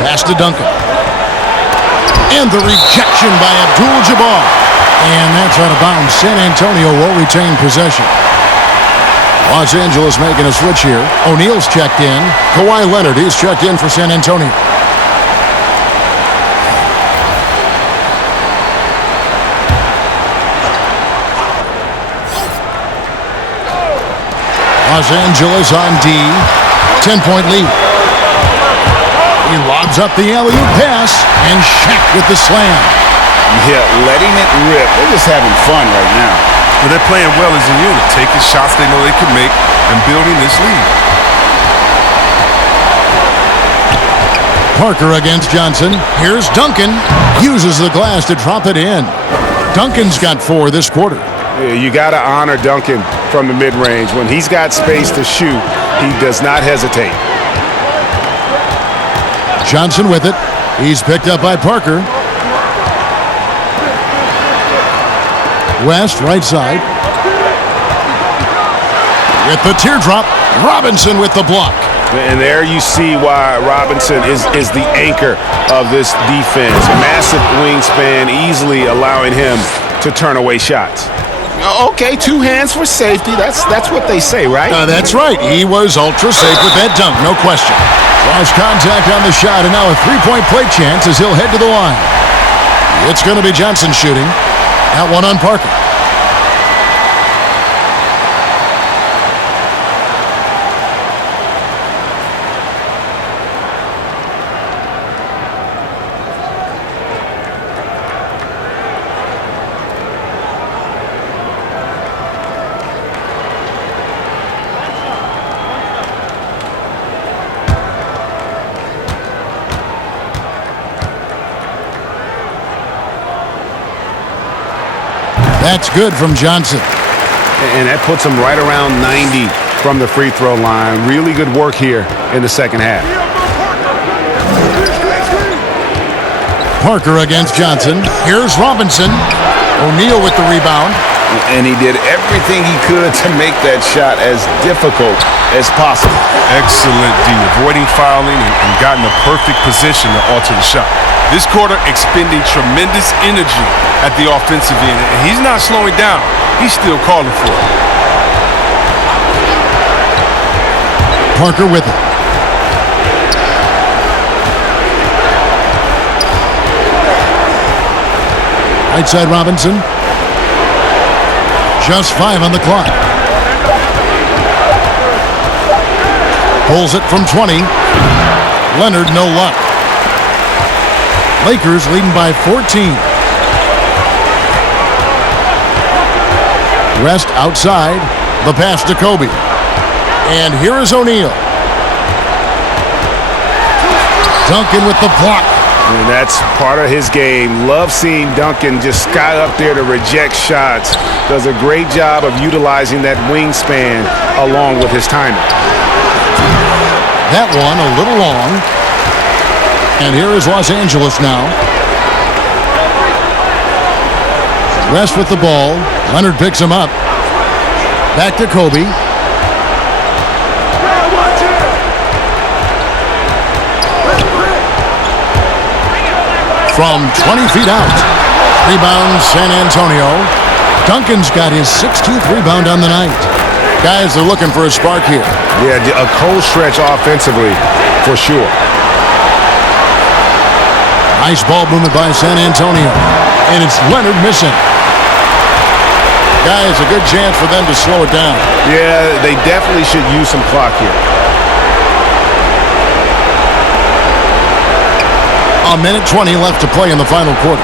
Pass to Duncan. And the rejection by Abdul-Jabbar. And that's out of bounds. San Antonio will retain possession. Los Angeles making a switch here. O'Neal's checked in. Kawhi Leonard, he's checked in for San Antonio. Los Angeles on D. 10-point lead. He lobs up the alley-oop pass, and Shaq with the slam. Yeah, letting it rip. They're just having fun right now. Well, they're playing well as a unit, taking shots they know they can make and building this lead. Parker against Johnson. Here's Duncan. Uses the glass to drop it in. Duncan's got 4 this quarter. Yeah, you got to honor Duncan from the mid-range. When he's got space to shoot, he does not hesitate. Johnson with it. He's picked up by Parker. West, right side. With the teardrop, Robinson with the block. And there you see why Robinson is the anchor of this defense. Massive wingspan, easily allowing him to turn away shots. Okay, 2 hands for safety. That's what they say, right? That's right. He was ultra safe with that dunk, no question. Draws contact on the shot, and now a 3-point play chance as he'll head to the line. It's going to be Johnson shooting. That one on Parker. That's good from Johnson. And that puts him right around 90 from the free throw line. Really good work here in the second half. Parker against Johnson. Here's Robinson. O'Neal with the rebound. And he did everything he could to make that shot as difficult as possible. Excellent D, avoiding fouling and got in the perfect position to alter the shot. This quarter expending tremendous energy at the offensive end, and he's not slowing down. He's still calling for it. Parker with it. Right side Robinson. Just 5 on the clock. Pulls it from 20. Leonard, no luck. Lakers leading by 14. West outside. The pass to Kobe. And here is O'Neal. Duncan with the block. And that's part of his game. Love seeing Duncan just sky up there to reject shots. Does a great job of utilizing that wingspan along with his timing. That one a little long. And here is Los Angeles now. West with the ball. Leonard picks him up. Back to Kobe. From 20 feet out. Rebound San Antonio. Duncan's got his 16th rebound on the night. Guys are looking for a spark here. Yeah, a cold stretch offensively for sure. Nice ball movement by San Antonio. And it's Leonard missing. Guys, a good chance for them to slow it down. Yeah, they definitely should use some clock here. A minute 20 left to play in the final quarter.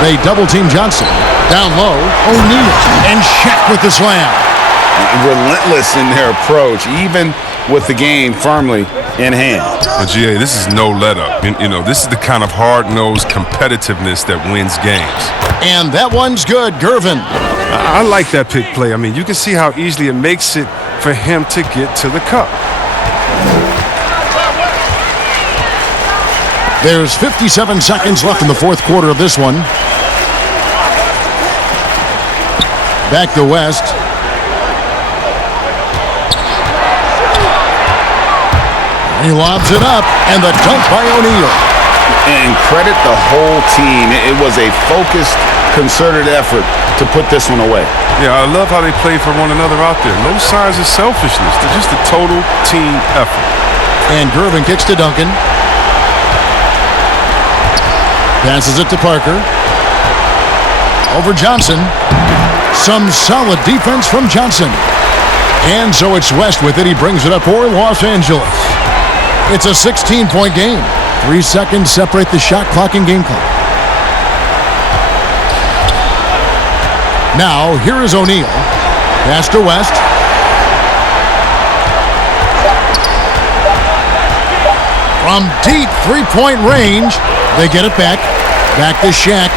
They double-team Johnson. Down low, O'Neal. And Shaq with the slam. Relentless in their approach, even with the game firmly in hand. But GA, this is no let-up. You know, this is the kind of hard-nosed competitiveness that wins games. And that one's good, Gervin. I like that pick play. I mean, you can see how easily it makes it for him to get to the cup. There's 57 seconds left in the fourth quarter of this one. Back to West. He lobs it up, and the dunk by O'Neal. And credit the whole team. It was a focused, concerted effort to put this one away. Yeah, I love how they play for one another out there. No signs of selfishness. They're just a total team effort. And Gervin kicks to Duncan. Passes it to Parker. Over Johnson. Some solid defense from Johnson. And so it's West with it. He brings it up for Los Angeles. It's a 16-point game. 3 seconds separate the shot clock and game clock. Now, here is O'Neal. Pass to West. From deep three-point range, they get it back. Back to Shaq.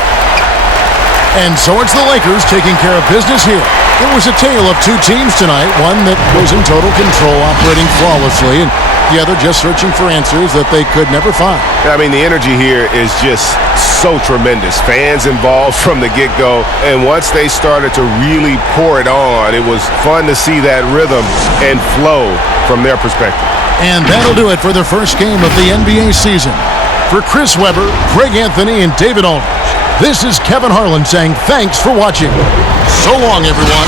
And so it's the Lakers taking care of business here. It was a tale of two teams tonight. One that was in total control, operating flawlessly, and the other just searching for answers that they could never find. I mean, the energy here is just so tremendous. Fans involved from the get-go, and once they started to really pour it on, it was fun to see that rhythm and flow from their perspective. And that'll do it for the first game of the NBA season. For Chris Webber, Greg Anthony, and David Aldridge, this is Kevin Harlan saying thanks for watching. So long, everyone.